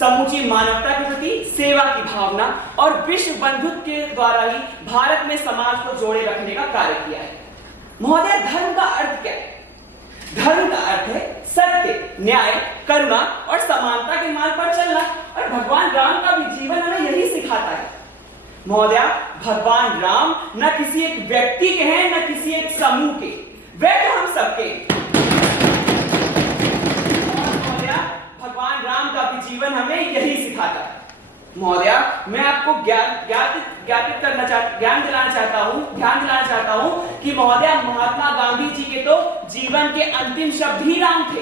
समूची मानवता के प्रति सेवा की भावना और विश्व बंधुत्व के द्वारा ही भारत में समाज को जोड़े रखने का कार्य किया है। महोदय, धर्म का अर्थ क्या है? धर्म का अर्थ है सत्य, न्याय, करुणा और समानता के मार्ग पर चलना, और भगवान राम का भी जीवन हमें यही सिखाता है। महोदया, भगवान राम न किसी एक व्यक्ति के हैं न किसी एक समूह के, वे तो हम सबके। महोदया, भगवान राम का भी जीवन हमें यही सिखाता है। महोदया, मैं आपको ध्यान दिलाना चाहता हूं कि महोदया, महात्मा गांधी जी के तो जीवन के अंतिम शब्द ही राम थे।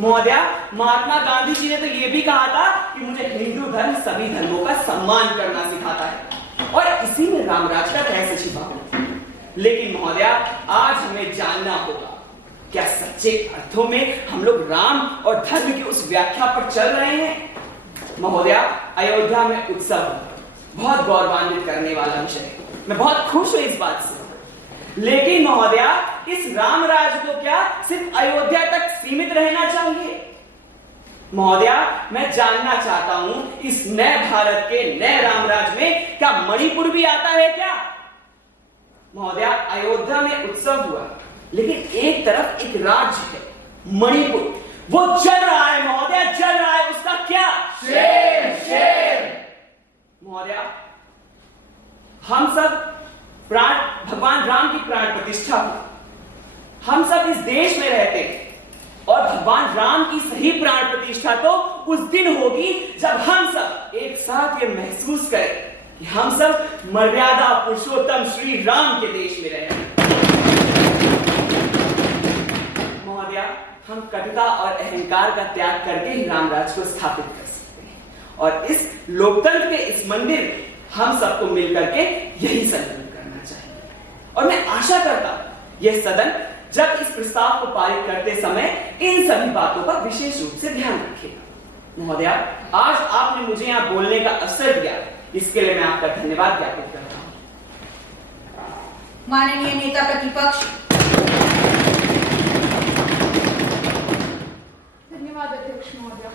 महोदया, महात्मा गांधी जी ने तो यह भी कहा था कि मुझे हिंदू धर्म सभी धर्मों का सम्मान करना सिखाता है, और इसी में रामराज का रहस्य छिपा है। लेकिन महोदया, आज हमें जानना होगा, क्या सच्चे अर्थों में हम लोग राम और धर्म की उस व्याख्या पर चल रहे हैं? महोदया, अयोध्या में उत्सव बहुत गौरवान्वित करने वाला विषय है। मैं बहुत खुश हूं इस बात से। लेकिन महोदया, इस राम राज को क्या सिर्फ अयोध्या तक सीमित रहना चाहिए? महोदया, मैं जानना चाहता हूं, इस नए भारत के नए रामराज में क्या मणिपुर भी आता है क्या? महोदया, अयोध्या में उत्सव हुआ, लेकिन एक तरफ एक राज्य है मणिपुर, वो जल रहा है महोदया, जल रहा है। उसका क्या? शेर, शेर। महोदया, हम सब भगवान राम की प्राण प्रतिष्ठा हुई। हम सब इस देश में रहते हैं, और भगवान राम की सही प्राण प्रतिष्ठा तो उस दिन होगी जब हम सब एक साथ ये महसूस करें कि हम सब मर्यादा पुरुषोत्तम श्री राम के देश में रहे हैं। महोदया, हम कटुता और अहंकार का त्याग करके ही रामराज को स्थापित कर सकते हैं, और इस लोकतंत्र के इस मंदिर में हम सबको मिलकर के यही संकल्प करना चाहिए। और मैं आशा करता हूं यह सदन जब इस प्रस्ताव को पारित करते समय इन सभी बातों का विशेष रूप से ध्यान रखेगा। महोदया, आज आपने मुझे यहाँ बोलने का अवसर दिया, इसके लिए मैं आपका धन्यवाद ज्ञापित करता हूँ। माननीय नेता प्रतिपक्ष। धन्यवाद अध्यक्ष महोदय,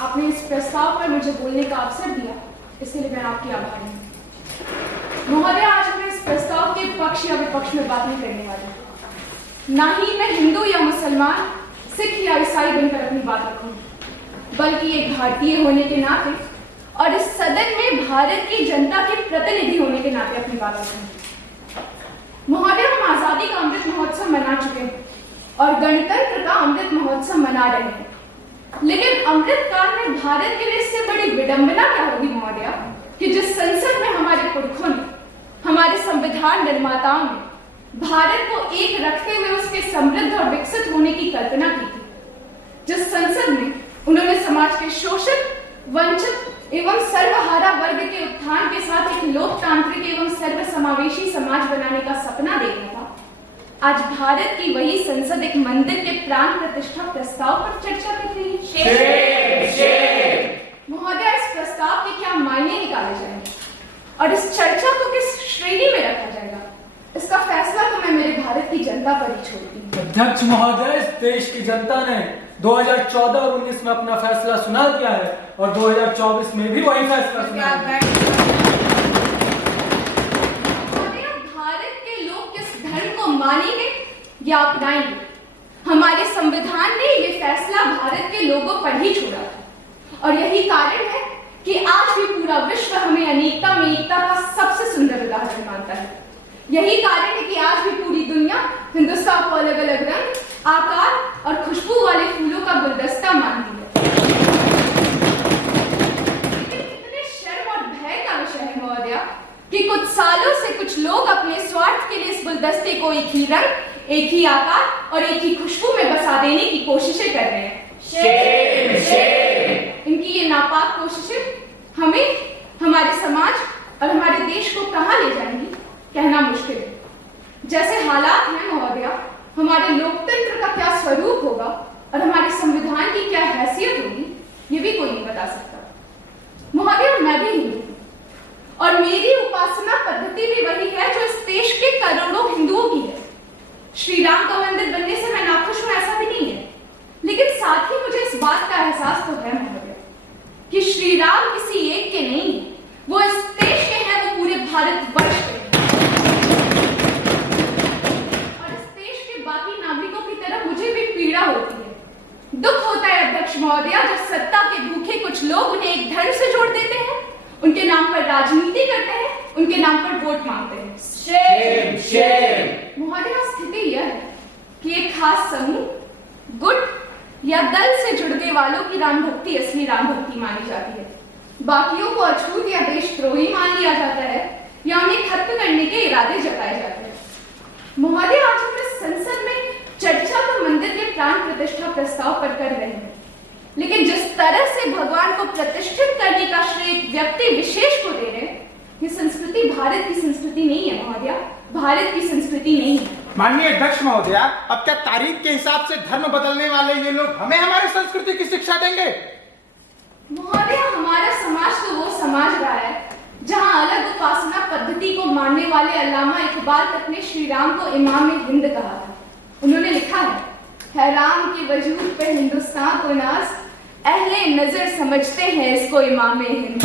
आपने इस प्रस्ताव पर मुझे बोलने का अवसर दिया, इसके लिए मैं आपकी आभारी हूँ। महोदय, आज मैं इस प्रस्ताव के पक्ष या विपक्ष में बात नहीं करने वाली। ना ही मैं हिंदू या मुसलमान, सिख या ईसाई बनकर अपनी बात रखूंगी, बल्कि एक भारतीय होने के नाते और इस सदन में भारत की जनता के प्रतिनिधि होने के नाते अपनी बात रखूंगी। महोदय, हम आजादी का अमृत महोत्सव मना चुके हैं और गणतंत्र का अमृत महोत्सव मना रहे हैं, लेकिन अमृत काल में भारत के लिए इससे बड़ी विडंबना क्या होगी महोदय, कि जिस संसद में हमारे पुरखों ने, हमारे संविधान निर्माताओं ने भारत को एक रखते हुए उसके समृद्ध और विकसित होने की कल्पना की थी, जिस संसद में उन्होंने समाज के शोषित, वंचित एवं सर्वहारा वर्ग के उत्थान के साथ एक लोकतांत्रिक एवं सर्वसमावेशी समाज बनाने का सपना देखा था, आज भारत की वही संसद एक मंदिर के प्राण प्रतिष्ठा प्रस्ताव पर चर्चा कर रही है। महोदय, इस प्रस्ताव के क्या मायने निकाले जाएंगे और इस चर्चा को किस श्रेणी में रखा जाएगा, इसका फैसला तो मैं मेरे भारत की जनता पर ही छोड़ती हूँ। अध्यक्ष महोदय, इस देश की जनता ने 2014 और 19 में अपना फैसला सुना दिया है और 2024 में भी वही फैसला सुना है। भारत के लोग किस धर्म को मानेंगे या अपनाएंगे, हमारे संविधान ने ये फैसला भारत के लोगों पर ही छोड़ा था, और यही कारण है कि आज भी पूरा विश्व हमें अनेकता में एकता का सबसे सुंदर उदाहरण मानता है। यही कारण है कि आज भी पूरी दुनिया हिंदुस्तान को अलग अलग रंग, आकार और खुशबू वाले फूलों का गुलदस्ता मानती है। लेकिन एक ही रंग, एक ही आकार और एक ही खुशबू में बसा देने की कोशिशें कर रहे हैं। इनकी ये नापाक कोशिशें हमें, हमारे समाज और हमारे देश को कहां ले जाएंगी कहना मुश्किल है। जैसे हालात हैं महोदया, हमारे लोकतंत्र का क्या स्वरूप होगा और हमारे संविधान की क्या हैसियत होगी, ये भी कोई नहीं बता सकता। महोदया, मैं भी हिंदू हूं और मेरी उपासना पद्धति भी वही है जो इस देश के करोड़ों हिंदुओं की है। श्री राम का मंदिर बनने से मैं नाखुश हूं ऐसा भी नहीं है, लेकिन साथ ही मुझे इस बात का एहसास तो है महोदय कि श्री राम किसी एक के नहीं है, वो इस देश के हैं, वो पूरे भारतवर्ष के हैं। और इस देश के बाकी नागरिकों की तरह मुझे भी पीड़ा होती है, दुख होता है अध्यक्ष महोदया, जब सत्ता के भूखे कुछ लोग उन्हें एक धर्म से जोड़ देते हैं, उनके नाम पर राजनीति करते हैं, उनके नाम पर वोट मांगते हैं। महोदया, स्थिति यह है कि एक खास समूह, गुट या दल से जुड़ने वालों की राम भक्ति असली राम भक्ति मानी जाती है। बाकियों को अछूत या देशद्रोही मान लिया जाता है या उन्हें खत्म करने के इरादे जताए जाते हैं। महोदय, आज हम इस संसद में चर्चा तो मंदिर के प्राण प्रतिष्ठा प्रस्ताव पर कर रहे हैं, लेकिन जिस तरह से भगवान को प्रतिष्ठित करने का श्रेय एक व्यक्ति विशेष को दे रहे हैं, ये संस्कृति भारत की संस्कृति नहीं है महोदया, भारत की संस्कृति नहीं है। माननीय अध्यक्ष महोदया, अब क्या तारीख के हिसाब से धर्म बदलने वाले ये लोग हमें हमारी संस्कृति की शिक्षा देंगे? महोदय, हमारा समाज तो वो समाज रहा है जहां अलग उपासना पद्धति को मानने वाले अल्लामा इकबाल तक ने श्री राम को इमाम हिंद कहा था। उन्होंने लिखा है राम के वजूद पे हिंदुस्तान को नाज, अहले नजर समझते हैं इसको इमाम हिंद।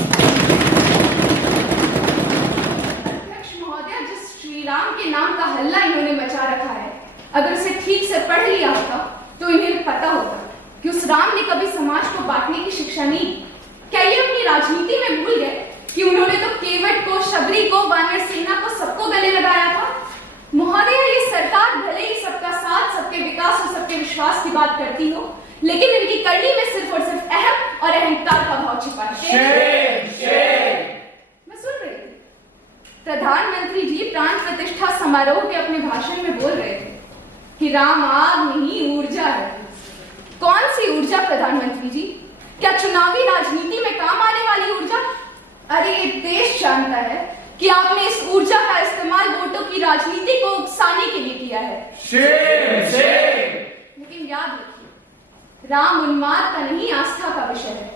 अध्यक्ष महोदय, जिस श्री राम के नाम का हल्ला इन्होंने मचा रखा है, अगर उसे ठीक से पढ़ लिया होता तो इन्हें पता होता कि उस राम ने कभी समाज को बांटने की शिक्षा नहीं। क्या ये अपनी राजनीति में भूल गए कि उन्होंने तो केवट को, शबरी को, वानर सेना को सबको गले लगाया था? महोदय, ये सरकार भले ही सबका साथ, सबके विकास और सबके विश्वास की बात करती हो, लेकिन इनकी करनी में सिर्फ और सिर्फ अहम और अहंकार का भाव छिपा है। मैं सुन रही थी, प्रधानमंत्री जी प्राण प्रतिष्ठा समारोह के अपने भाषण में बोल रहे थे कि राम आग नहीं ऊर्जा है। कौन सी ऊर्जा प्रधानमंत्री जी? क्या चुनावी राजनीति में काम आने वाली ऊर्जा? अरे ये देश जानता है कि आपने इस ऊर्जा का इस्तेमाल वोटों की राजनीति को उकसाने के लिए किया है। लेकिन याद रखिए, राम उन्माद का नहीं, आस्था का विषय है।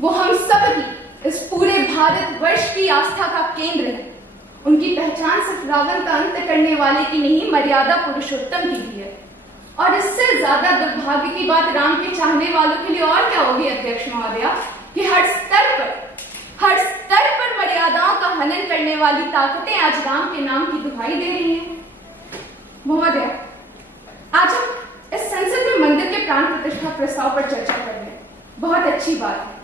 वो हम सब की, इस पूरे भारतवर्ष की आस्था का केंद्र है। उनकी पहचान सिर्फ रावण का अंत करने वाले की नहीं, मर्यादा पुरुषोत्तम की भी है। और इससे ज्यादा दुर्भाग्य की बात राम के चाहने वालों के लिए और क्या होगी अध्यक्ष महोदया, कि हर स्तर पर मर्यादाओं का हनन करने वाली ताकतें आज राम के नाम की दुहाई दे रही हैं। महोदय, आज हम इस संसद में मंदिर के प्राण प्रतिष्ठा प्रस्ताव पर चर्चा कर रहे हैं, बहुत अच्छी बात है।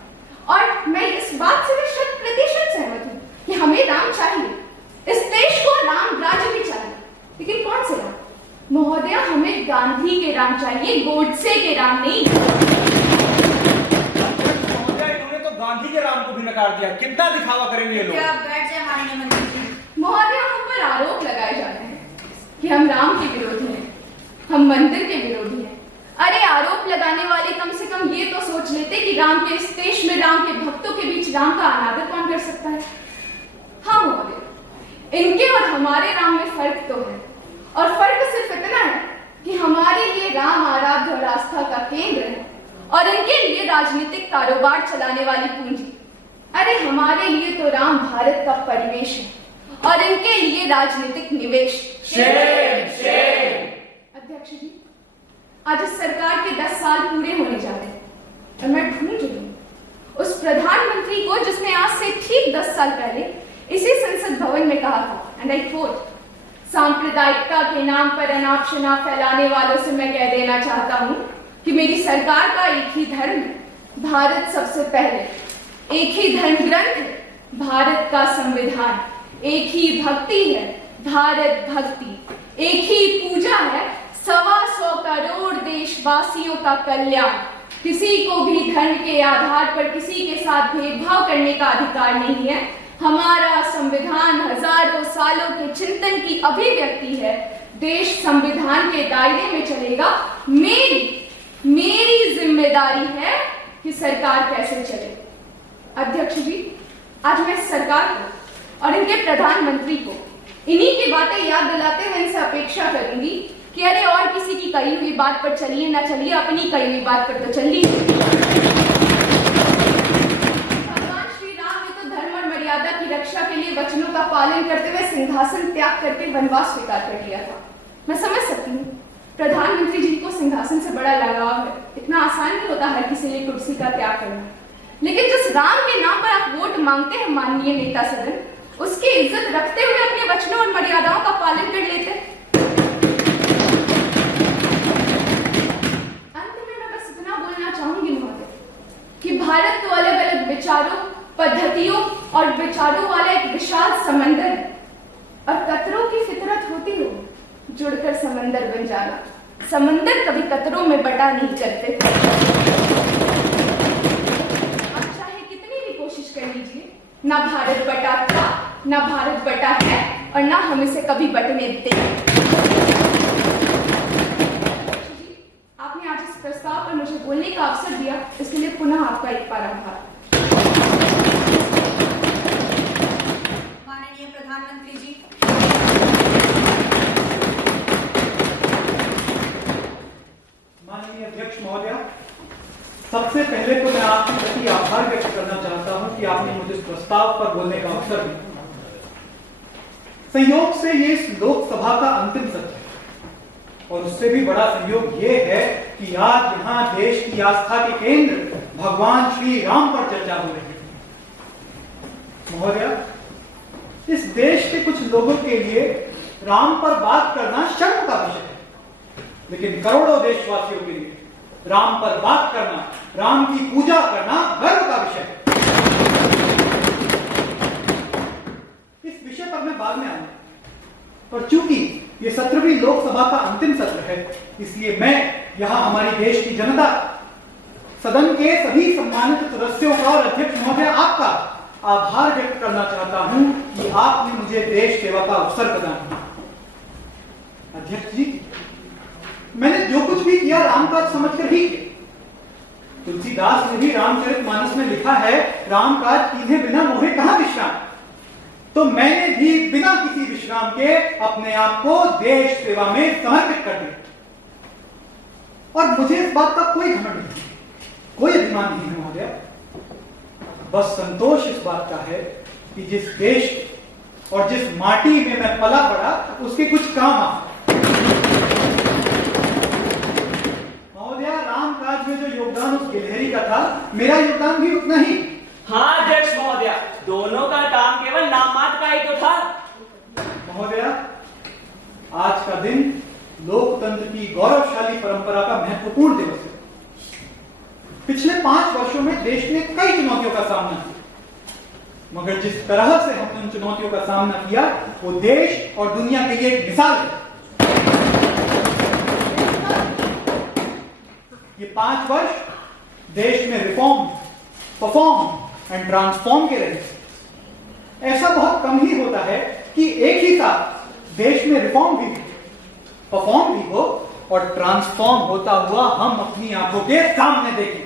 और मैं इस बात से भी 100% सहमत हूँ कि हमें राम चाहिए, इस देश को राम राज्य भी चाहिए, लेकिन कौन से राम? महोदय, हमें गांधी के राम चाहिए, गोडसे के राम नहीं। इन्होंने तो गांधी के राम को भी नकार दिया, कितना दिखावा करेंगे ये लोग? बैठ जाए माननीय मंत्री जी। महोदय, हम पर आरोप लगाए जाते हैं कि हम राम के विरोधी हैं, हम मंदिर के विरोधी हैं। अरे आरोप लगाने वाले कम से कम ये तो सोच लेते कि राम के इस देश में राम के भक्तों के बीच राम का अनादर कौन कर सकता है? हाँ महोदय, इनके और हमारे राम में फर्क तो है, और फर्क सिर्फ इतना है कि हमारे लिए राम आराध्य और आस्था का केंद्र है और इनके लिए राजनीतिक कारोबार चलाने वाली पूंजी। अरे हमारे लिए तो राम भारत का परिवेश है और इनके लिए राजनीतिक निवेश। अध्यक्ष जी, आज इस सरकार के 10 साल पूरे होने जा रहे हैं और मैं ढूंढ रही हूँ उस प्रधानमंत्री को जिसने आज से ठीक 10 साल पहले इसी संसद भवन में कहा था, एंड आई कोट, सांप्रदायिकता के नाम पर अनाप शनाप फैलाने वालों से मैं कह देना चाहता हूं कि मेरी सरकार का एक ही धर्म है, भारत सबसे पहले, एक ही धर्म ग्रंथ है, भारत का संविधान, एक ही भक्ति है, भारत भक्ति, एक ही पूजा है, 125 करोड़ देशवासियों का कल्याण। किसी को भी धर्म के आधार पर किसी के साथ भेदभाव करने का अधिकार नहीं है। हमारा संविधान हजारों सालों के चिंतन की अभिव्यक्ति है। देश संविधान के दायरे में चलेगा, मेरी जिम्मेदारी है कि सरकार कैसे चले। अध्यक्ष जी, आज मैं सरकार को और इनके प्रधानमंत्री को इन्हीं की बातें याद दिलाते हुए इनसे अपेक्षा करूंगी कि अरे और किसी की कही हुई बात पर चलिए ना चलिए, अपनी कही हुई बात पर तो चलिए। भगवान श्री राम ने तो धर्म और मर्यादा की रक्षा के लिए वचनों का पालन करते हुए सिंहासन त्याग करके वनवास स्वीकार कर लिया था। मैं समझ सकती हूँ प्रधानमंत्री जी को सिंहासन से बड़ा लगाव है, इतना आसान नहीं होता हर किसी लिए कुर्सी का त्याग करना। लेकिन जिस राम के नाम पर आप वोट मांगते हैं माननीय नेता सदन, उसकी इज्जत रखते हुए अपने वचनों और मर्यादाओं का पालन कर लेते हैं। अंत में मैं बस इतना बोलना चाहूंगी महोदय कि भारत तो अलग अलग विचारों, पद्धतियों और विचारों वाला एक विशाल समंदर है, और कतरों की फितरत होती हो जुड़कर समंदर बन जाना। समंदर कभी कतरों में बटा नहीं करते। आप चाहे कितनी भी कोशिश कर लीजिए, ना भारत बटा था, ना भारत बटा है, और ना हम इसे कभी बटने देंगे। आपने आज इस प्रस्ताव पर मुझे बोलने का अवसर दिया, इसके लिए पुनः आपका एक बार आभार। माननीय प्रधानमंत्री जी, माननीय अध्यक्ष महोदय, सबसे पहले तो मैं आपके प्रति आभार व्यक्त करना चाहता हूं कि आपने मुझे इस प्रस्ताव पर बोलने का अवसर दिया। संयोग से ये इस लोकसभा का अंतिम सत्र है, और उससे भी बड़ा संयोग ये है कि आज यहाँ देश की आस्था के केंद्र भगवान श्री राम पर चर्चा हो रही है। महोदय, इस देश के कुछ लोगों के लिए राम पर बात करना शर्म का विषय है, लेकिन करोड़ों देशवासियों के लिए राम पर बात करना, राम की पूजा करना गर्व का विषय है। इस विषय पर मैं बाद में आऊंगा, पर चूंकि ये सत्र भी लोकसभा का अंतिम सत्र है, इसलिए मैं यहां हमारी देश की जनता, सदन के सभी सम्मानित सदस्यों का और अध्यक्ष महोदय आपका आभार व्यक्त करना चाहता हूं कि आपने मुझे देश सेवा का अवसर प्रदान किया। अध्यक्ष जी, मैंने जो कुछ भी किया रामकाज समझकर ही किया। तुलसीदास ने भी रामचरितमानस में लिखा है, रामकाज कीन्हे बिना मोहे कहां विश्राम। तो मैंने भी बिना किसी विश्राम के अपने आप को देश सेवा में समर्पित कर दिया, और मुझे इस बात का कोई घमंड नहीं, कोई अभिमान नहीं है महोदय। बस संतोष इस बात का है कि जिस देश और जिस माटी में मैं पला बड़ा, उसके कुछ काम आ। रामकाज में जो योगदान उस गिलहरी का था, मेरा योगदान भी उतना ही। हाँ अध्यक्ष महोदय, दोनों का काम केवल नाम मात्र का ही तो था। महोदय, आज का दिन लोकतंत्र की गौरवशाली परंपरा का महत्वपूर्ण दिवस है। पिछले 5 वर्षों में देश ने कई चुनौतियों का सामना किया, मगर जिस तरह से हमने उन चुनौतियों का सामना किया, वो देश और दुनिया के लिए एक मिसाल है। ये 5 वर्ष देश में रिफॉर्म, परफॉर्म एंड ट्रांसफॉर्म के रहे। ऐसा बहुत कम ही होता है कि एक ही साथ देश में रिफॉर्म भी, परफॉर्म भी हो और ट्रांसफॉर्म होता हुआ हम अपनी आंखों के सामने देखें।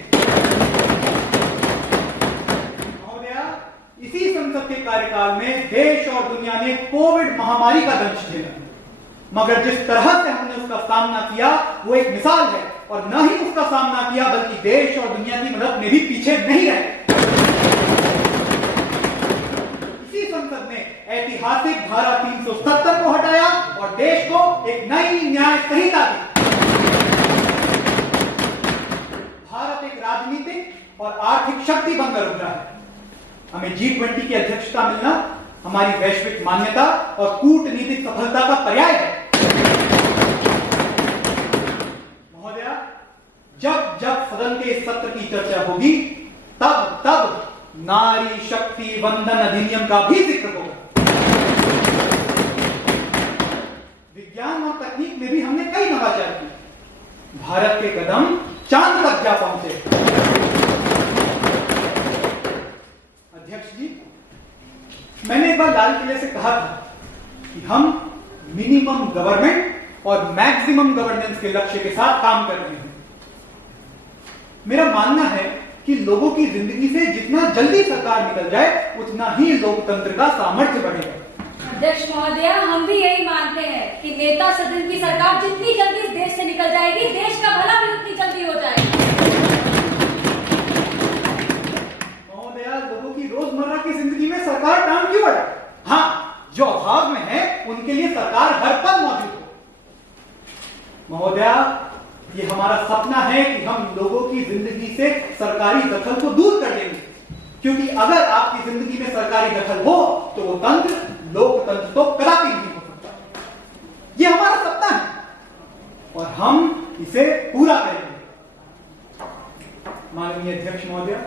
महोदया, इसी संसद के कार्यकाल में देश और दुनिया ने कोविड महामारी का दंश झेला, मगर जिस तरह से हमने उसका सामना किया वो एक मिसाल है, और न ही उसका सामना किया बल्कि देश और दुनिया की मदद में भी पीछे नहीं रहे। इसी संसद ने ऐतिहासिक धारा 370 को हटाया और देश को एक नई न्याय संहिता दी। भारत एक राजनीतिक और आर्थिक शक्ति बनकर उभरा है। हमें G20 की अध्यक्षता मिलना हमारी वैश्विक मान्यता और कूटनीतिक सफलता का पर्याय है। महोदया, जब जब सदन के इस सत्र की चर्चा होगी, तब तब नारी शक्ति वंदन अधिनियम का भी जिक्र होगा। विज्ञान और तकनीक में भी हमने कई नवाचार किए। भारत के कदम चांद तक जा पहुंचे। अध्यक्ष जी, मैंने एक बार लाल किले से कहा था कि हम मिनिमम गवर्नमेंट और मैक्सिमम गवर्नेंस के लक्ष्य के साथ काम कर रहे हैं। मेरा मानना है कि लोगों की जिंदगी से जितना जल्दी सरकार निकल जाए उतना ही लोकतंत्र का सामर्थ्य बढ़ेगा। अध्यक्ष महोदय, हम भी यही मानते हैं कि नेता सदन की सरकार जितनी जल्दी इस देश से निकल जाएगी, देश का भला भी उतनी जल्दी हो जाएगा। महोदया, लोगों की रोजमर्रा की जिंदगी में सरकार टांग क्यों अड़े? हाँ, जो अभाव में है उनके लिए सरकार हर पल मौजूद हो। महोदया, ये हमारा सपना है कि हम लोगों की जिंदगी से सरकारी दखल को दूर कर देंगे, क्योंकि अगर आपकी जिंदगी में सरकारी दखल हो तो वो तंत्र, लोकतंत्र तो कदापि नहीं हो सकता। ये हमारा सपना है और हम इसे पूरा करेंगे। माननीय अध्यक्ष महोदय,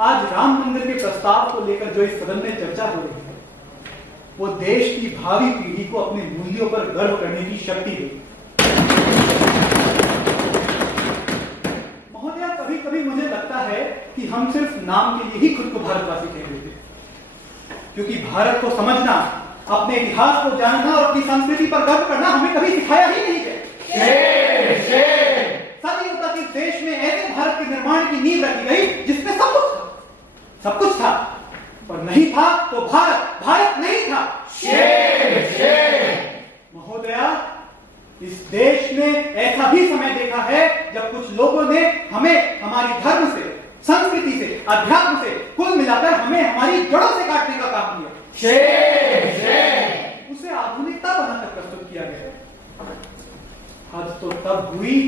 आज राम मंदिर के प्रस्ताव को लेकर जो इस सदन में चर्चा हो रही है, वो देश की भावी पीढ़ी को अपने मूल्यों पर गर्व करने की शक्ति देगी। महोदया, कभी कभी मुझे लगता है कि हम सिर्फ नाम के लिए ही खुद को भारतवासी कह लेते हैं, क्योंकि भारत को समझना, अपने इतिहास को जानना और अपनी संस्कृति पर गर्व करना हमें कभी सिखाया ही नहीं गया। सदियों तक इस देश में ऐसे भारत के निर्माण की नींव रखी गई जिसमें सब कुछ था, पर नहीं था तो भारत नहीं था। महोदया, इस देश ने ऐसा भी समय देखा है जब कुछ लोगों ने हमें हमारी धर्म से, संस्कृति से, अध्यात्म से, कुल मिलाकर हमें हमारी जड़ों से काटने का काम किया। उसे आधुनिकता बनाकर प्रस्तुत किया गया। हद तो तब हुई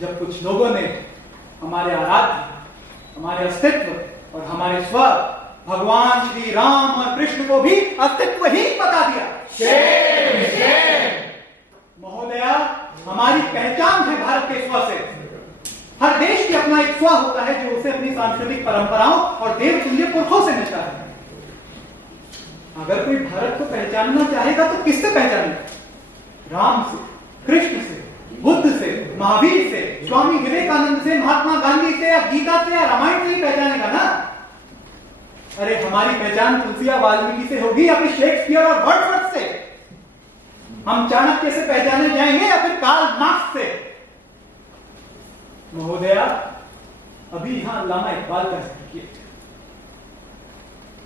जब कुछ लोगों ने हमारे आराध्य, हमारे अस्तित्व और हमारे स्व भगवान श्री राम और कृष्ण को भी अस्तित्वहीन बता दिया। महोदया, हमारी पहचान है भारत के स्व से। हर देश की अपना एक स्व होता है जो उसे अपनी सांस्कृतिक परंपराओं और देवतुल्य पुरखों से मिलता है। अगर कोई भारत को पहचानना चाहेगा तो किससे पहचानेगा? राम से, कृष्ण से, बुद्ध से, महावीर से, स्वामी विवेकानंद से, महात्मा गांधी से, या गीता से, या रामायण से ही पहचानेगा ना। अरे हमारी पहचान तुलसी या वाल्मीकि से होगी या फिर शेक्सपियर और वर्ड्सवर्थ से? हम चाणक्य से पहचाने जाएंगे या फिर कार्ल मार्क्स से? महोदया, अभी यहां अल्लामा इकबाल का जिक्र किया।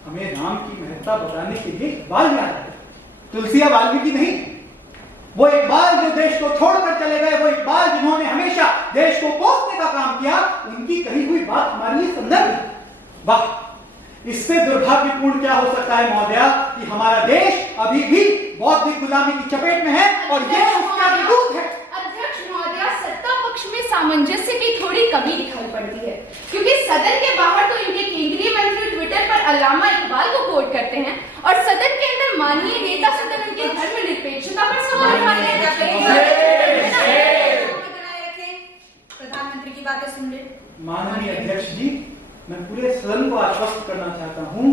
हमें राम की महत्ता बताने के लिए इकबाल याद है, तुलसी या वाल्मीकि नहीं। वो इकबाल जो देश को छोड़कर चले गए, वो इकबाल जिन्होंने हमेशा देश को कोसने का काम किया, उनकी कही हुई बात हमारे लिए संदर्भ है। वाह, इससे दुर्भाग्यपूर्ण क्या हो सकता है महोदया कि हमारा देश अभी भी बौद्धिक गुलामी की चपेट में है और ये उसका विरोध है। अध्यक्ष महोदया, सत्ता पक्ष में सामंजस्य की थोड़ी कमी दिखाई पड़ती है, क्योंकि सदन के बाहर तो इनके केंद्रीय मंत्री ट्विटर पर अल्लामा इकबाल को कोट करते हैं और सदन के अंदर माननीय नेता सदन उनके धर्मनिरपेक्षता पर सवाल उठाते हैं। प्रधानमंत्री की बातें सुन ले। माननीय अध्यक्ष जी, मैं पूरे सदन को आश्वस्त करना चाहता हूं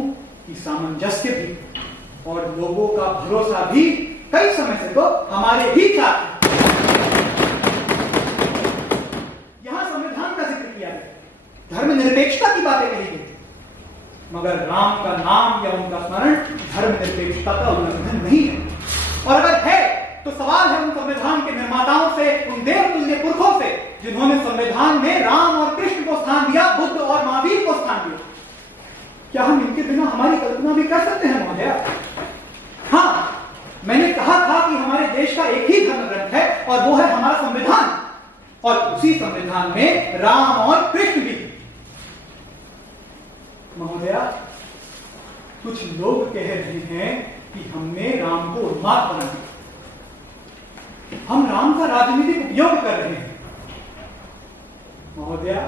कि सामंजस्य भी और लोगों का भरोसा भी कई समय से तो हमारे भी साथ है। यहां संविधान का जिक्र किया गया, धर्मनिरपेक्षता की बातें कही गई, मगर राम का नाम या उनका स्मरण धर्मनिरपेक्षता का उल्लंघन नहीं है। और अगर है तो सवाल है उन संविधान के निर्माताओं से, उन देवतुल्य पुरखों से जिन्होंने संविधान में राम और कृष्ण को स्थान दिया, बुद्ध और महावीर को स्थान दिया। क्या हम इनके बिना हमारी कल्पना भी कर सकते हैं महोदया? हाँ, मैंने कहा था कि हमारे देश का एक ही धर्म ग्रंथ है और वो है हमारा संविधान, और उसी संविधान में राम और कृष्ण भी। महोदया, कुछ लोग कह रहे हैं कि हमने राम को उन्माद बना दिया, हम राम का राजनीतिक उपयोग कर रहे हैं। महोदया,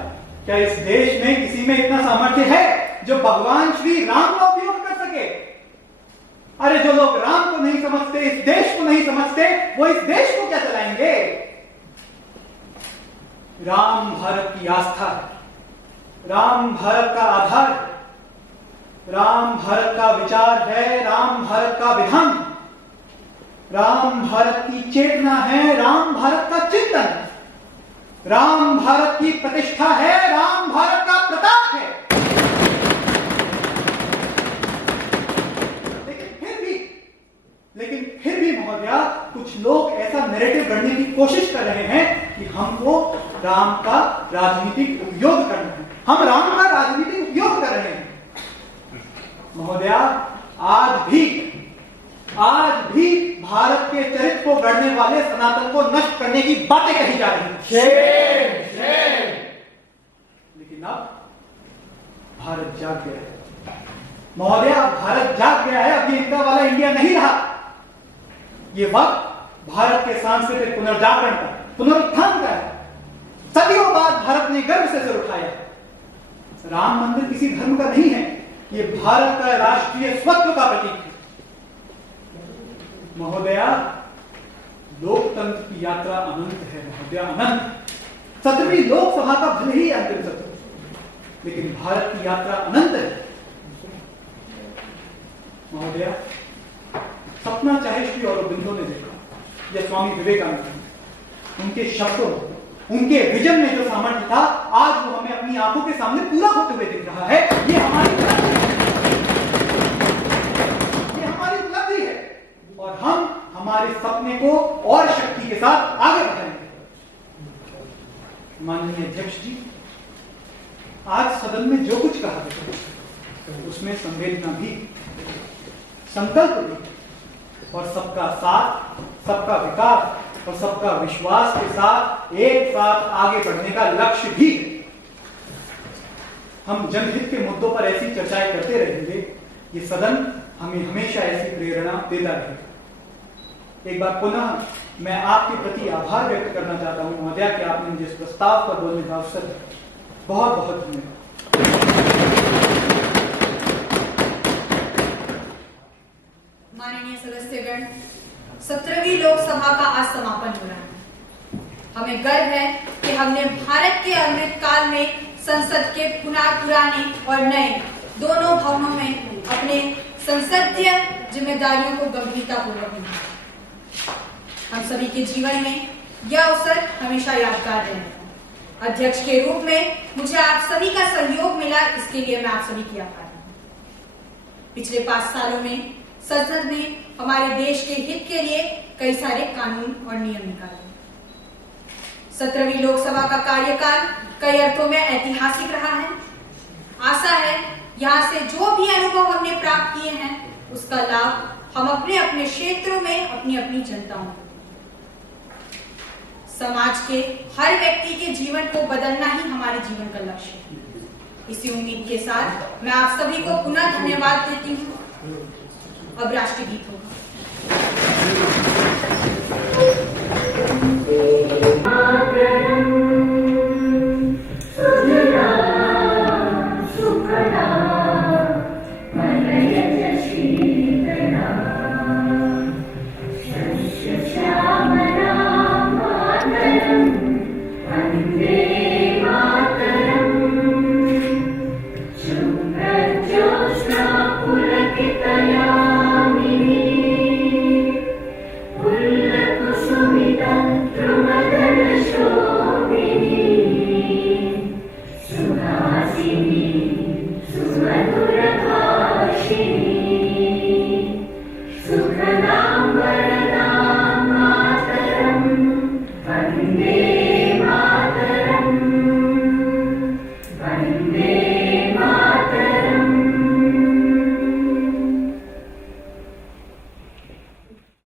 क्या इस देश में किसी में इतना सामर्थ्य है जो भगवान श्री राम का उपयोग कर सके? अरे जो लोग राम को नहीं समझते, इस देश को नहीं समझते, वो इस देश को क्या चलाएंगे? राम भारत की आस्था है, राम भारत का आधार है, राम भारत का विचार है, राम भारत का विधान, राम भारत की चेतना है, राम भारत का चिंतन है, राम भारत की प्रतिष्ठा है, राम भारत का प्रताप है। लेकिन फिर भी महोदया, कुछ लोग नैरेटिव गढ़ने की कोशिश कर रहे हैं कि हमको राम का राजनीतिक उपयोग करना है। हम राम का राजनीतिक उपयोग कर रहे हैं। महोदया, आज भी भारत के चरित्र को गढ़ने वाले सनातन को नष्ट करने की बातें कही जा रही हैं। लेकिन अब भारत जाग गया है। महोदया, भारत जाग गया है। अब ये इंडिया वाला इंडिया नहीं रहा। ये वक्त भारत के सांस्कृतिक पुनर्जागरण का, पुनरुत्थान का है। सदियों बाद भारत ने गर्व से सिर उठाया। राम मंदिर किसी धर्म का नहीं है, ये भारत का राष्ट्रीय स्वत्व का प्रतीक है। महोदया, लोकतंत्र की यात्रा अनंत है। महोदया, अनंत। 17वीं लोकसभा का भले ही अंतिम सत्र, लेकिन भारत की यात्रा अनंत है। महोदया, सपना चाहे श्री अरबिंदो ने देखा या स्वामी विवेकानंद ने, उनके शब्दों, उनके विजन में जो सामर्थ्य था, आज वो हमें अपनी आंखों के सामने पूरा होते हुए दिख रहा है। ये हमारी उपलब्धि है और हम हमारे सपने को और शक्ति के साथ आगे बढ़ाएंगे। माननीय अध्यक्ष जी, आज सदन में जो कुछ कहा गया उसमें संवेदना भी, संकल्प भी और सबका साथ, सबका विकास और सबका विश्वास के साथ एक साथ आगे बढ़ने का लक्ष्य भी है। हम जनहित के मुद्दों पर ऐसी चर्चाएं करते रहेंगे। ये सदन हमें हमेशा ऐसी प्रेरणा देता रहेगा। एक बार पुनः मैं आपके प्रति आभार व्यक्त करना चाहता हूं महोदया कि आपने मुझे इस प्रस्ताव पर बोलने का अवसर दिया। बहुत बहुत धन्यवाद। माननीय सदस्यगण, 17वीं लोकसभा का आज समापन हो रहा है। हमें गर्व है कि हमने भारत के अमृत काल में संसद के पुराने और नए दोनों भवनों में अपने संसदीय जिम्मेदारियों को गंभीरतापूर्वक निभाया। हम सभी के जीवन में यह अवसर हमेशा यादगार रहेगा। अध्यक्ष के रूप में मुझे आप सभी का सहयोग मिला, इसके लिए मैं आप सभी की आभारी हूं। पिछले 5 सालों में संसद ने हमारे देश के हित के लिए कई सारे कानून और नियम निकाले। 17वीं लोकसभा का कार्यकाल कई अर्थों में ऐतिहासिक रहा है। आशा है यहाँ से जो भी अनुभव हमने प्राप्त किए हैं उसका लाभ हम अपने अपने क्षेत्रों में अपनी अपनी जनताओं को, समाज के हर व्यक्ति के जीवन को बदलना ही हमारे जीवन का लक्ष्य है। इसी उम्मीद के साथ मैं आप सभी को पुनः धन्यवाद देती हूँ। अब राष्ट्रगीत होगा। सुखदां वरदां मातरं वन्दे